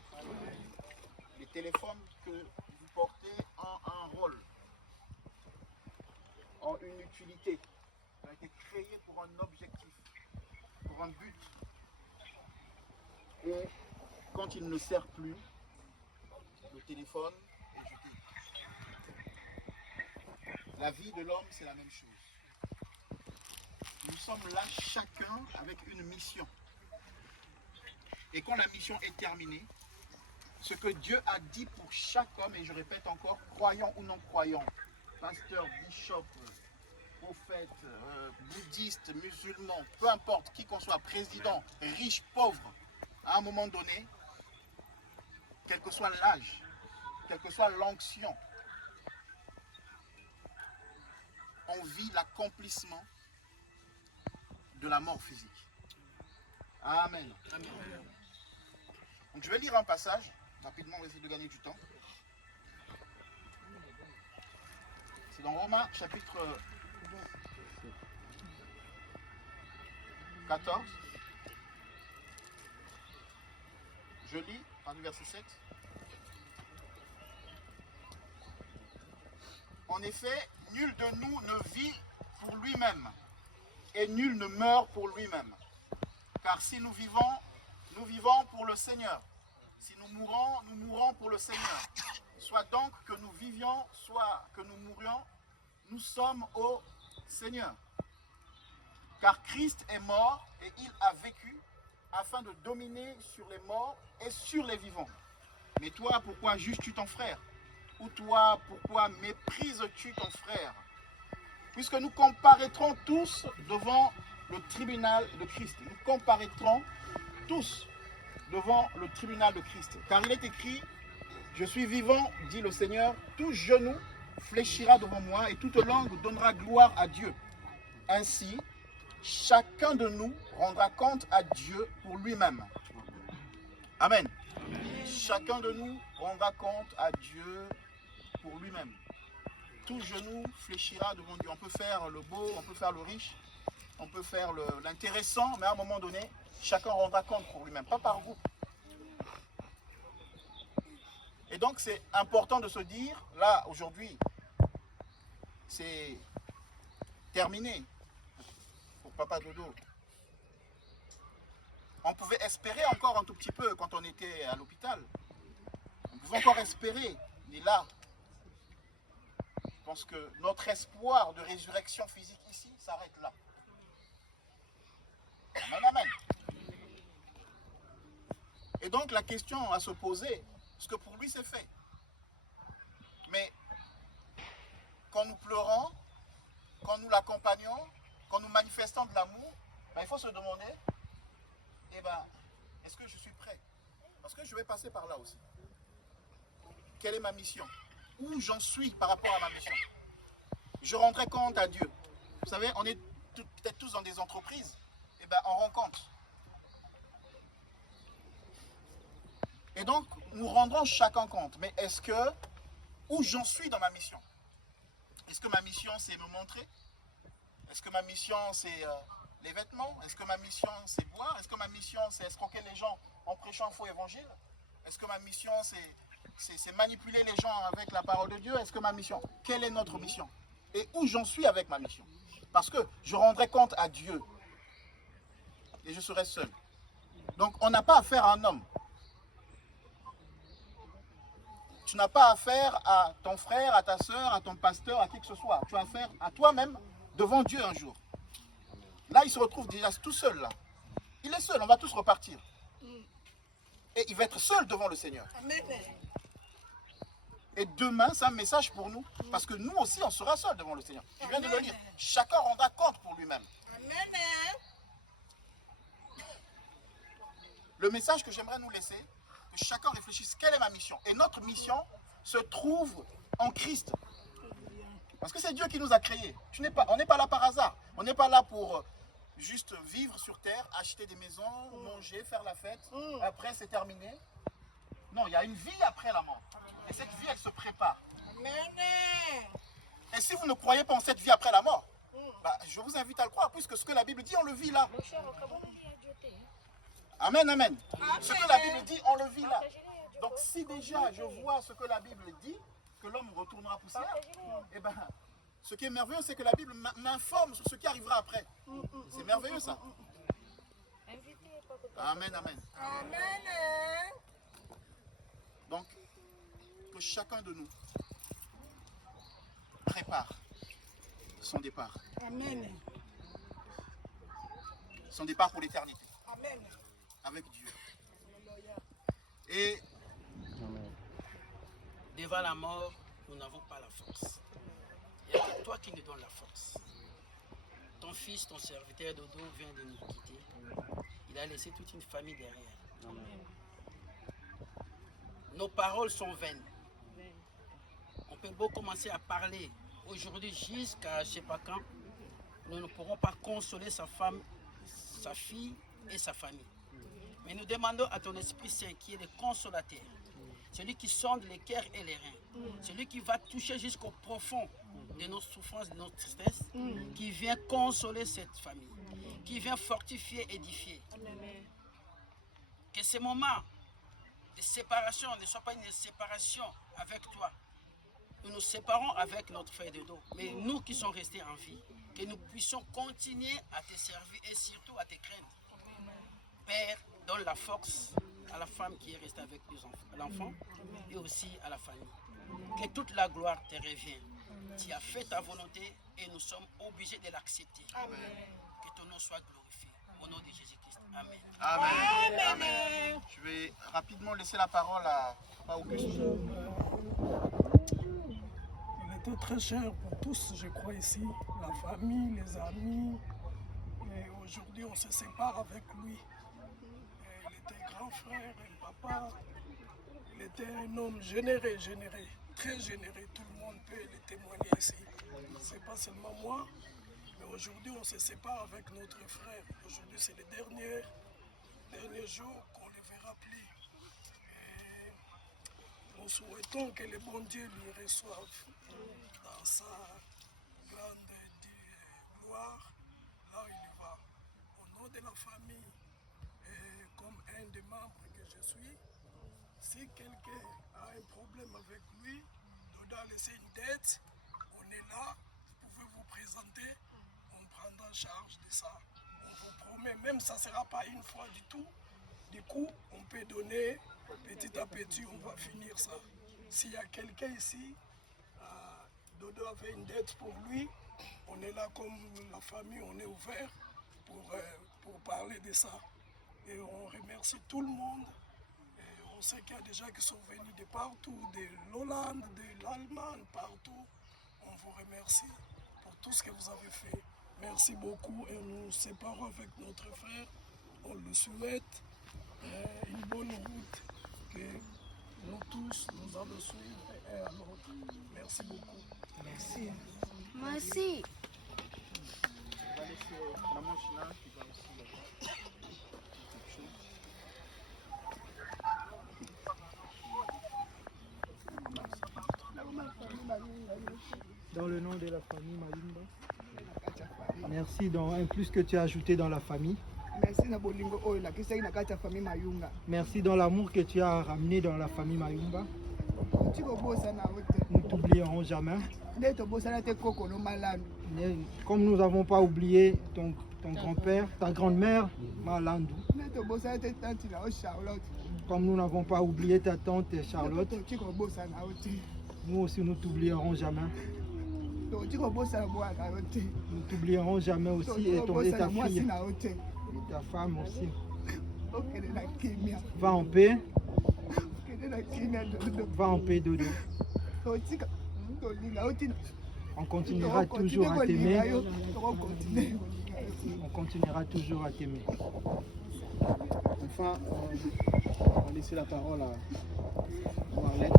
Les téléphones que vous portez ont un rôle, ont une utilité. Ça a été créé pour un objectif, pour un but. Et quand il ne sert plus, le téléphone est jeté. La vie de l'homme, c'est la même chose. Nous sommes là chacun avec une mission. Et quand la mission est terminée, ce que Dieu a dit pour chaque homme, et je répète encore, croyant ou non croyant, pasteur, bishop, prophète, bouddhiste, musulman, peu importe qui qu'on soit, président, riche, pauvre, à un moment donné, quel que soit l'âge, quelle que soit l'onction, on vit l'accomplissement de la mort physique. Amen. Amen. Donc je vais lire un passage, rapidement, on va essayer de gagner du temps. C'est dans Romains chapitre 14. Je lis, du verset 7. En effet, nul de nous ne vit pour lui-même, et nul ne meurt pour lui-même. Car si nous vivons pour le Seigneur. Si nous mourons pour le Seigneur. Soit donc que nous vivions, soit que nous mourions, nous sommes au Seigneur. Car Christ est mort et il a vécu afin de dominer sur les morts et sur les vivants. Mais toi, pourquoi juges-tu ton frère? Ou toi, pourquoi méprises-tu ton frère? Puisque nous comparaîtrons tous devant le tribunal de Christ. Nous comparaîtrons tous devant le tribunal de Christ. Car il est écrit, je suis vivant, dit le Seigneur, tout genou fléchira devant moi et toute langue donnera gloire à Dieu. Ainsi, chacun de nous rendra compte à Dieu pour lui-même. Amen. Chacun de nous rendra compte à Dieu pour lui-même. Tout genou fléchira devant Dieu. On peut faire le beau, on peut faire le riche, on peut faire l'intéressant, mais à un moment donné, chacun rendra compte pour lui-même, pas par groupe. Et donc c'est important de se dire, là aujourd'hui, c'est terminé pour Papa Dodo. On pouvait espérer encore un tout petit peu quand on était à l'hôpital. On pouvait encore espérer, mais là, je pense que notre espoir de résurrection physique ici s'arrête là. Amen, amen. Et donc la question à se poser, parce que pour lui c'est fait. Mais quand nous pleurons, quand nous l'accompagnons, quand nous manifestons de l'amour, ben, il faut se demander, est-ce que je suis prêt? Parce que je vais passer par là aussi. Quelle est ma mission? Où j'en suis par rapport à ma mission? Je rendrai compte à Dieu. Vous savez, on est peut-être tous dans des entreprises, on rend compte. Et donc, nous rendrons chacun compte. Mais est-ce que, où j'en suis dans ma mission? Est-ce que ma mission, c'est me montrer? Est-ce que ma mission, c'est les vêtements? Est-ce que ma mission, c'est boire? Est-ce que ma mission, c'est escroquer les gens en prêchant un faux évangile? Est-ce que ma mission, c'est manipuler les gens avec la parole de Dieu? Est-ce que ma mission, quelle est notre mission? Et où j'en suis avec ma mission? Parce que je rendrai compte à Dieu. Et je serai seul. Donc, on n'a pas affaire à un homme. Tu n'as pas affaire à ton frère, à ta soeur, à ton pasteur, à qui que ce soit. Tu as affaire à toi-même devant Dieu un jour. Là, il se retrouve déjà tout seul. Là. Il est seul, on va tous repartir. Et il va être seul devant le Seigneur. Et demain, c'est un message pour nous. Parce que nous aussi, on sera seul devant le Seigneur. Je viens de le lire. Chacun rendra compte pour lui-même. Le message que j'aimerais nous laisser, que chacun réfléchisse, quelle est ma mission? Et notre mission se trouve en Christ. Parce que c'est Dieu qui nous a créés. On n'est pas là par hasard. On n'est pas là pour juste vivre sur terre, acheter des maisons, manger, faire la fête. Après, c'est terminé. Non, il y a une vie après la mort. Et cette vie, elle se prépare. Et si vous ne croyez pas en cette vie après la mort, bah, je vous invite à le croire, puisque ce que la Bible dit, on le vit là. Amen, amen. Ce que la Bible dit, on le vit là. Donc si déjà je vois ce que la Bible dit, que l'homme retournera poussière, eh ben, ce qui est merveilleux, c'est que la Bible m'informe sur ce qui arrivera après. C'est merveilleux ça. Amen, amen. Donc, que chacun de nous prépare son départ. Son départ pour l'éternité. Avec Dieu. Et devant la mort, nous n'avons pas la force. Il n'y a que toi qui nous donnes la force. Ton fils, ton serviteur Dodo vient de nous quitter. Il a laissé toute une famille derrière. Amen. Nos paroles sont vaines. On peut beau commencer à parler aujourd'hui jusqu'à je ne sais pas quand. Nous ne pourrons pas consoler sa femme, sa fille et sa famille. Mais nous demandons à ton Esprit Saint qui est le consolateur, celui qui sonde les cœurs et les reins, celui qui va toucher jusqu'au profond de nos souffrances, de nos tristesses, qui vient consoler cette famille, qui vient fortifier, édifier. Que ces moments de séparation ne soient pas une séparation avec toi. Nous nous séparons avec notre frère de dos, mais nous qui sommes restés en vie, que nous puissions continuer à te servir et surtout à te craindre. Père, donne la force à la femme qui est restée avec l'enfant et aussi à la famille. Que toute la gloire te revienne. Tu as fait ta volonté et nous sommes obligés de l'accepter. Que ton nom soit glorifié. Au nom de Jésus-Christ. Amen. Amen. Amen. Je vais rapidement laisser la parole à Papa Auguste. Il était très cher pour tous, je crois, ici. La famille, les amis. Et aujourd'hui, on se sépare avec lui. Il était grand frère et papa. Il était un homme généreux, très généreux. Tout le monde peut le témoigner ici. Ce n'est pas seulement moi, mais aujourd'hui, on se sépare avec notre frère. Aujourd'hui, c'est le dernier jour qu'on le verra plus. Et nous souhaitons que le bon Dieu lui reçoive dans sa grande gloire, là où il va. Au nom de la famille, et comme un des membres que je suis, si quelqu'un a un problème avec lui, Dodo a laissé une dette, on est là, vous pouvez vous présenter, on prendra en charge de ça. On vous promet, même ça ne sera pas une fois du tout. Du coup, on peut donner petit à petit, on va finir ça. S'il y a quelqu'un ici, Dodo avait une dette pour lui, on est là comme la famille, on est ouvert pour parler de ça. Et on remercie tout le monde. Et on sait qu'il y a des gens qui sont venus de partout, de l'Hollande, de l'Allemagne, partout. On vous remercie pour tout ce que vous avez fait. Merci beaucoup et nous nous séparons avec notre frère. On le souhaite une bonne route que nous tous, nous allons suivre un à l'autre. Merci beaucoup. Merci. Merci. On va laisser Maman Gina qui va aussi Dans le nom de la famille Mayumba. Merci dans un plus que tu as ajouté dans la famille. Merci dans l'amour que tu as ramené dans la famille Mayumba. Nous t'oublierons jamais. Comme nous n'avons pas oublié ton grand-père, ta grand-mère, Malandou. Comme nous n'avons pas oublié ta tante Charlotte, nous aussi nous t'oublierons jamais. Nous t'oublierons jamais aussi et ta fille et ta femme aussi. Va en paix. Va en paix, Dodo. On continuera toujours à t'aimer. On continuera toujours à t'aimer. Enfin, on va laisser la parole à Marlette.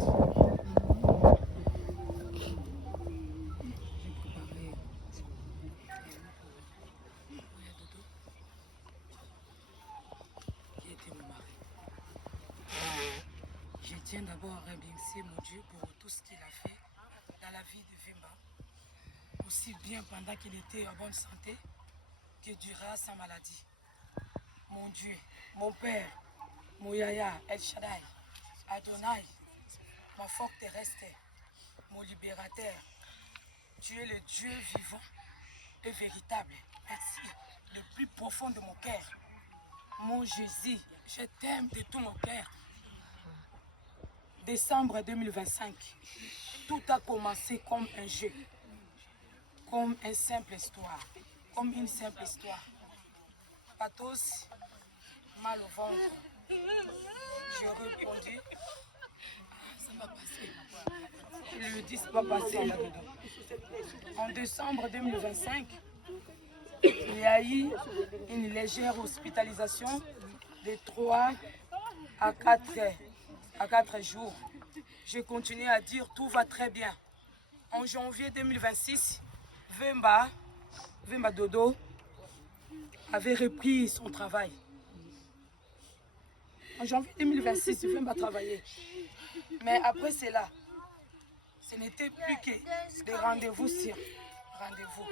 Je tiens d'abord à remercier mon Dieu pour tout ce qu'il a fait dans la vie de Vemba, aussi bien pendant qu'il était en bonne santé que durant sa maladie. Mon Dieu, mon Père, mon Yaya, El Shaddai, Adonai, ma force terrestre, mon libérateur, tu es le Dieu vivant et véritable. Merci, le plus profond de mon cœur. Mon Jésus, je t'aime de tout mon cœur. Décembre 2025, tout a commencé comme un jeu, comme une simple histoire, Pathos, mal au ventre. J'ai répondu, ça va passer. Le 10 va passer là-dedans. En décembre 2025, il y a eu une légère hospitalisation de 3 à 4 jours. Je continue à dire tout va très bien. En janvier 2026, Vemba Dodo avait repris son travail. En janvier 2026, Vemba travaillait. Mais après cela, ce n'était plus que des rendez-vous sur rendez-vous.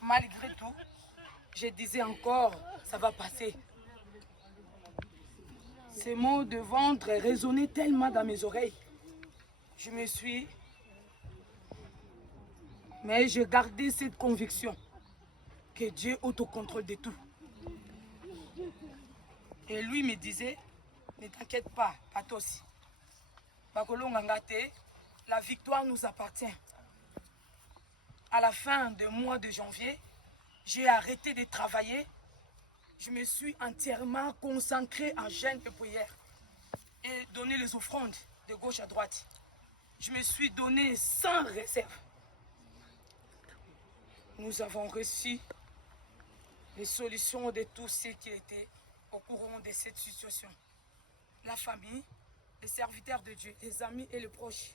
Malgré tout, je disais encore, ça va passer. Ces mots de ventre résonnaient tellement dans mes oreilles. Mais je gardais cette conviction que Dieu est au contrôle de tout. Et lui me disait, ne t'inquiète pas, Pathos. La victoire nous appartient. À la fin du mois de janvier, j'ai arrêté de travailler. Je me suis entièrement consacré en jeûne et prière et donné les offrandes de gauche à droite. Je me suis donné sans réserve. Nous avons reçu les solutions de tout ce qui était au courant de cette situation. La famille, les serviteurs de Dieu, les amis et les proches.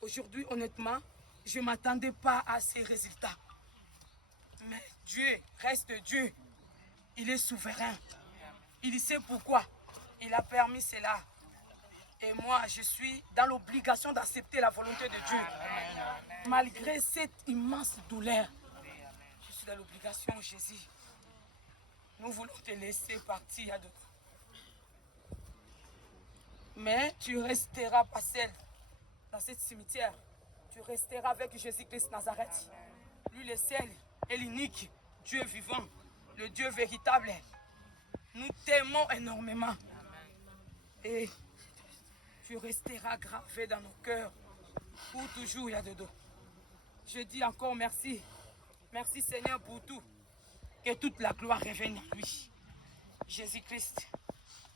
Aujourd'hui, honnêtement, je ne m'attendais pas à ces résultats. Mais Dieu reste Dieu. Il est souverain. Il sait pourquoi il a permis cela. Et moi, je suis dans l'obligation d'accepter la volonté de Dieu. Malgré cette immense douleur, je suis dans l'obligation, Jésus. Nous voulons te laisser partir à deux. Mais tu resteras pas seul dans ce cimetière. Tu resteras avec Jésus-Christ Nazareth. Lui le seul et l'unique Dieu vivant, le Dieu véritable. Nous t'aimons énormément. Et tu resteras gravé dans nos cœurs pour toujours, Yadodo. Je dis encore merci. Merci Seigneur pour tout. Que toute la gloire revienne à lui. Jésus-Christ,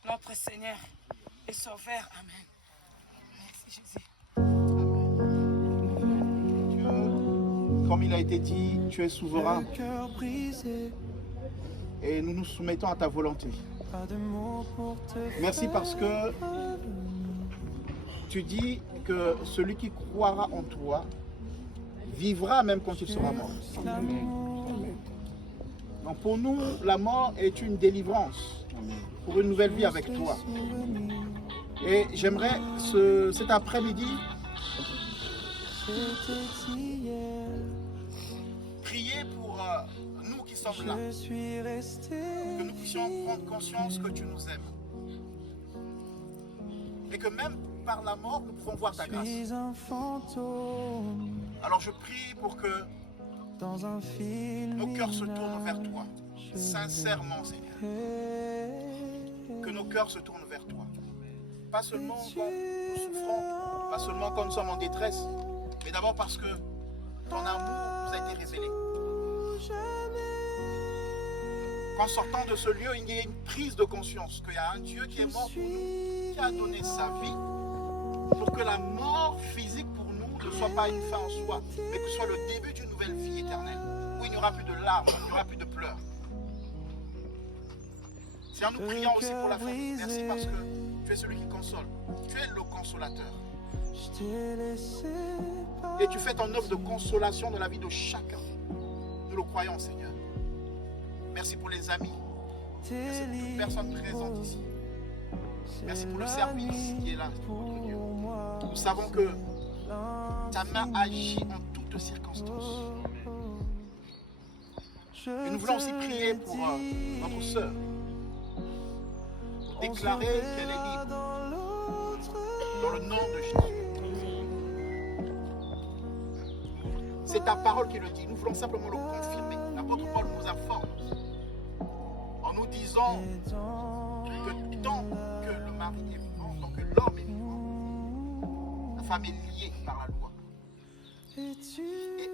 notre Seigneur et Sauveur. Amen. Merci Jésus. Dieu, comme il a été dit, tu es souverain. Et nous nous soumettons à ta volonté. Merci parce que tu dis que celui qui croira en toi vivra même quand il sera mort. Donc pour nous, la mort est une délivrance pour une nouvelle vie avec toi. Et j'aimerais cet après-midi prier pour nous qui sommes là, que nous puissions prendre conscience que tu nous aimes. Et que même par la mort, nous pouvons voir ta grâce. Alors je prie pour que nos cœurs se tournent vers toi. sincèrement, Seigneur, que nos cœurs se tournent vers toi. Pas seulement quand nous souffrons, pas seulement quand nous sommes en détresse, mais d'abord parce que ton amour nous a été révélé. Qu'en sortant de ce lieu, il y ait une prise de conscience qu'il y a un Dieu qui est mort pour nous, qui a donné sa vie pour que la mort physique pour nous ne soit pas une fin en soi, mais que ce soit le début d'une nouvelle vie éternelle, où il n'y aura plus de larmes, il n'y aura plus de pleurs. Seigneur, nous prions aussi pour la famille. Merci parce que tu es celui qui console. Tu es le consolateur. Et tu fais ton œuvre de consolation dans la vie de chacun. Nous le croyons, Seigneur. Merci pour les amis. Merci pour toute personne présente ici. Merci pour le service qui est là, notre Dieu. Nous savons que ta main agit en toutes circonstances. Et nous voulons aussi prier pour notre sœur. Pour déclarer qu'elle est libre. Dans le nom de Jésus. C'est ta parole qui le dit. Nous voulons simplement le confirmer. L'apôtre Paul nous informe en nous disant que tant que le mari est vivant, tant que l'homme est vivant, la femme est liée par la loi. Et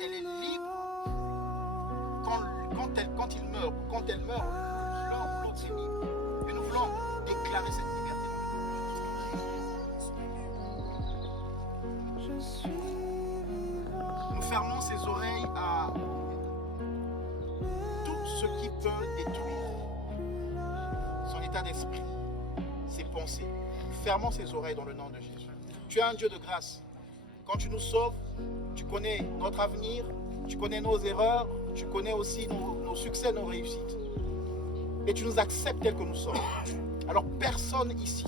elle est libre quand il meurt, ou quand elle meurt, l'un ou l'autre est libre. Et nous voulons déclarer cette liberté dans le nom de Jésus. Nous fermons ses oreilles à tout ce qui peut détruire son état d'esprit, ses pensées. Nous fermons ses oreilles dans le nom de Jésus. Tu es un Dieu de grâce. Quand tu nous sauves, tu connais notre avenir, tu connais nos erreurs, tu connais aussi nos succès, nos réussites. Et tu nous acceptes tels que nous sommes. Alors personne ici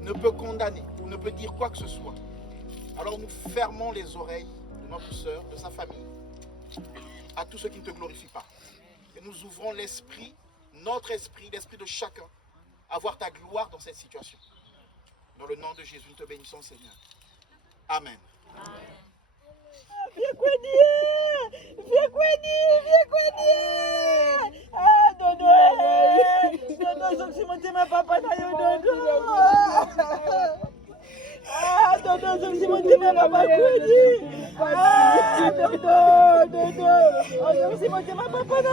ne peut condamner ou ne peut dire quoi que ce soit. Alors nous fermons les oreilles de notre sœur, de sa famille, à tout ce qui ne te glorifie pas. Et nous ouvrons l'esprit, notre esprit, l'esprit de chacun, à voir ta gloire dans cette situation. Dans le nom de Jésus, nous te bénissons, Seigneur. Amen. Viens ah, Dodo, je suis monté ma papa Dodo. Ah, Dodo, je suis monté ma papa Dodo. Ah, Dodo. Oh, je suis monté ma papa Dodo.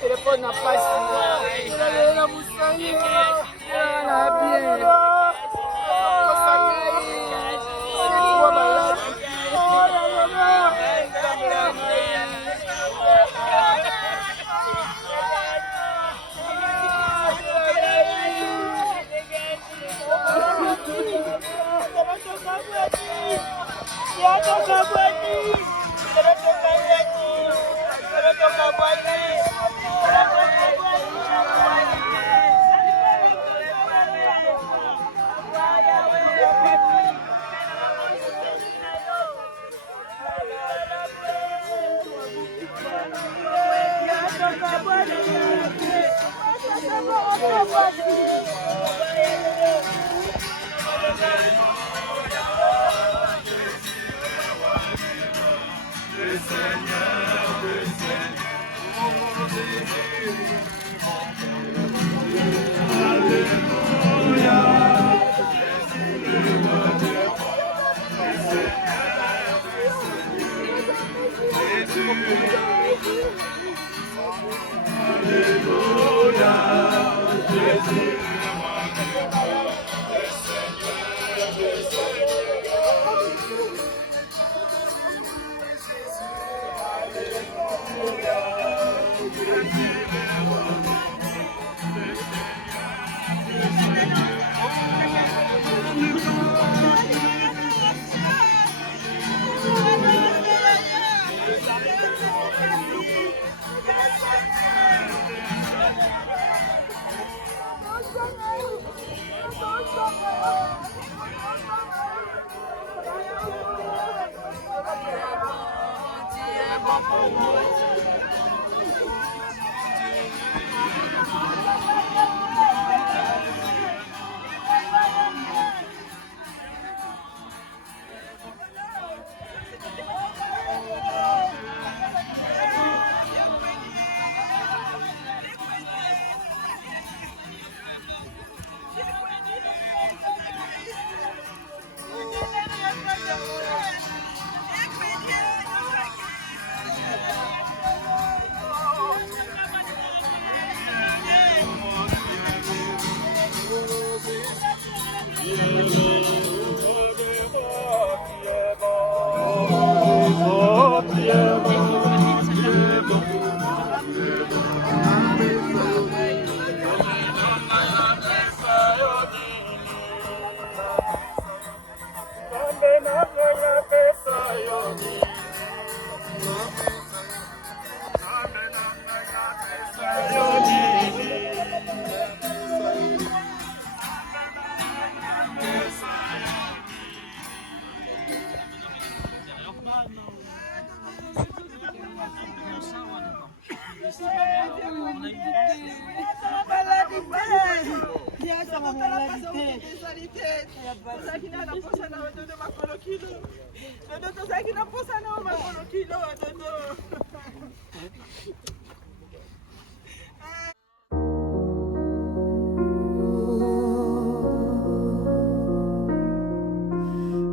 Téléphone n'a pas Alléluia, Jésus.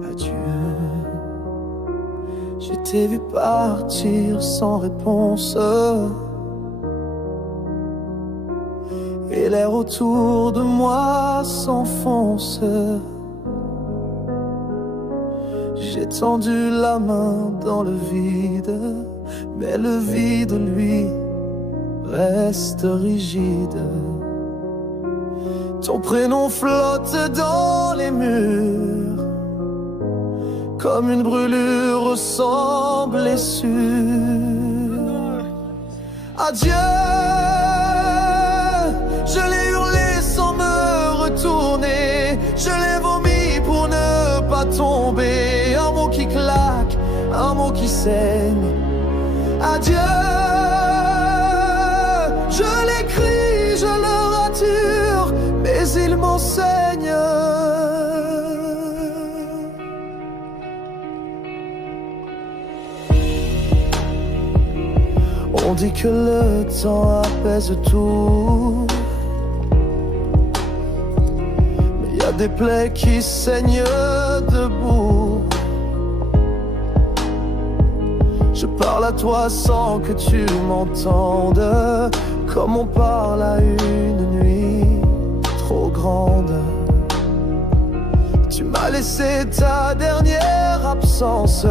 Adieu, je t'ai vu partir sans réponse. Et l'air autour de moi s'enfonce. J'ai tendu la main dans le vide, mais le vide, lui, reste rigide. Ton prénom flotte dans les murs, comme une brûlure sans blessure. Adieu, je l'ai hurlé sans me retourner, je l'ai vomi pour ne pas tomber. Un mot qui claque, un mot qui saigne. Adieu, je l'écris, je le rature, mais il m'enseigne. On dit que le temps apaise tout, mais y a des plaies qui saignent debout. Je parle à toi sans que tu m'entendes, comme on parle à une nuit trop grande. Tu m'as laissé ta dernière absence,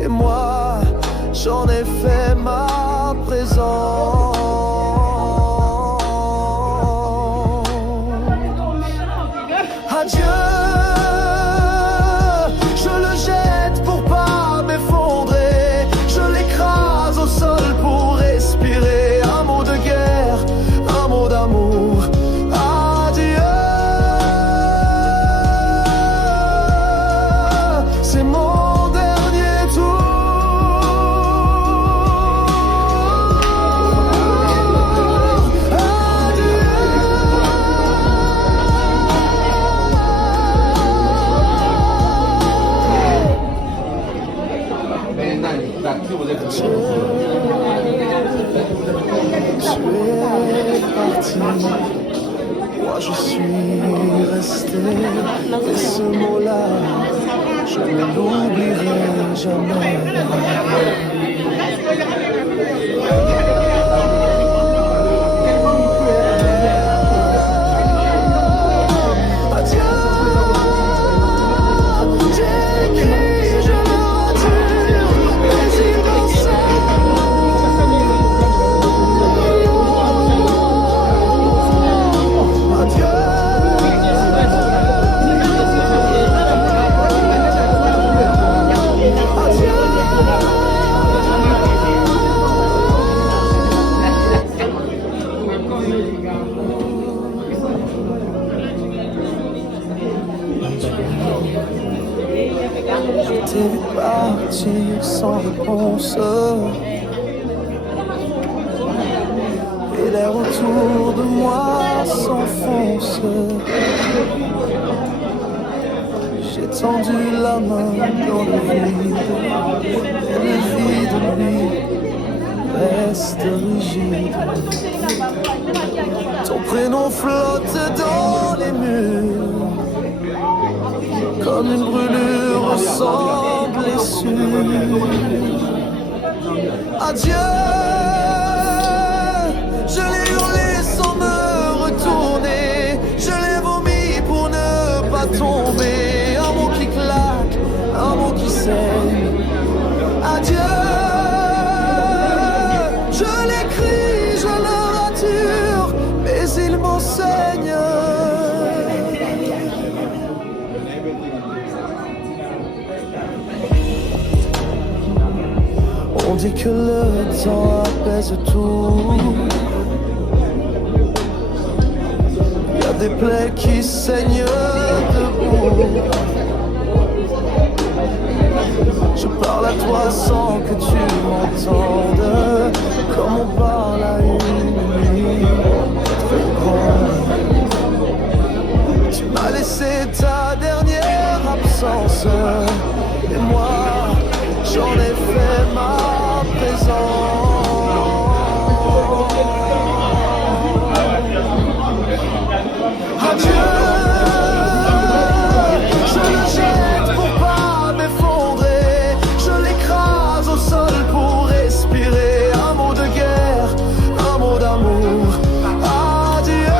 et moi j'en ai fait ma présence. Adieu, je le jette pour pas m'effondrer, je l'écrase au sol pour respirer. Un mot de guerre, un mot d'amour. Adieu, c'est mon dernier tour. Tu es parti, moi je suis resté, et ce mot-là, je ne l'oublierai jamais. partir sans réponse. Et l'air autour de moi s'enfonce. J'ai tendu la main dans le vide, et le vide, lui, reste rigide. Ton prénom flotte dans les murs, comme une brûlure sans blessure. Adieu, je l'ai hurlé sans me retourner, je l'ai vomi pour ne pas tomber. Un mot qui claque, un mot qui saigne. Adieu, je l'écris, je le rature, mais il m'enseigne. On dit que le temps apaise tout. Y a des plaies qui saignent debout. Je parle à toi sans que tu m'entendes, comme on parle à une nuit très grande. Tu m'as laissé ta dernière absence, et moi j'en ai fait ma présence. Adieu, je le jette pour pas m'effondrer, je l'écrase au sol pour respirer. Un mot de guerre, un mot d'amour. Adieu,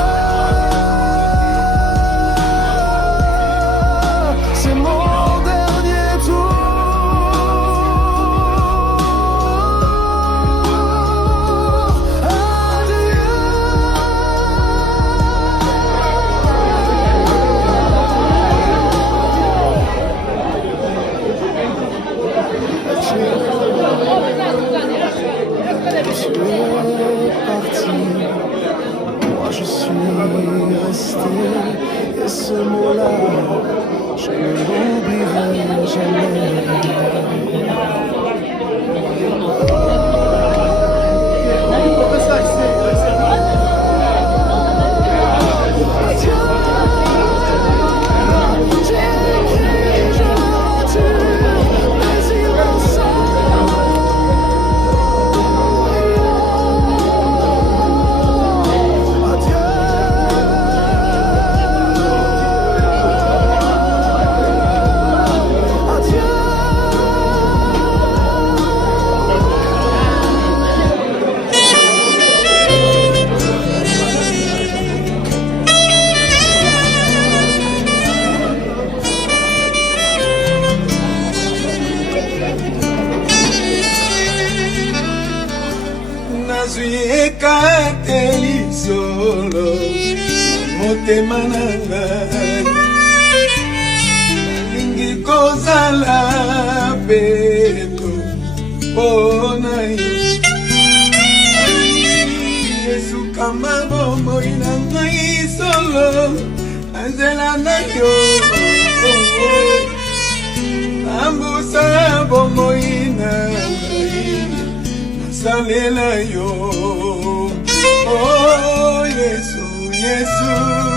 c'est mon dernier tour. Tu es parti, moi je suis resté, et ce mot-là, je ne l'oublierai jamais. Ekateli solo motema na ngai nalingi kozala peto mpona yo esukama bomoi na ngai solo anzela na yo ambusa bomoi na ngai nasalela yo. Oh, Yesu, Yesu.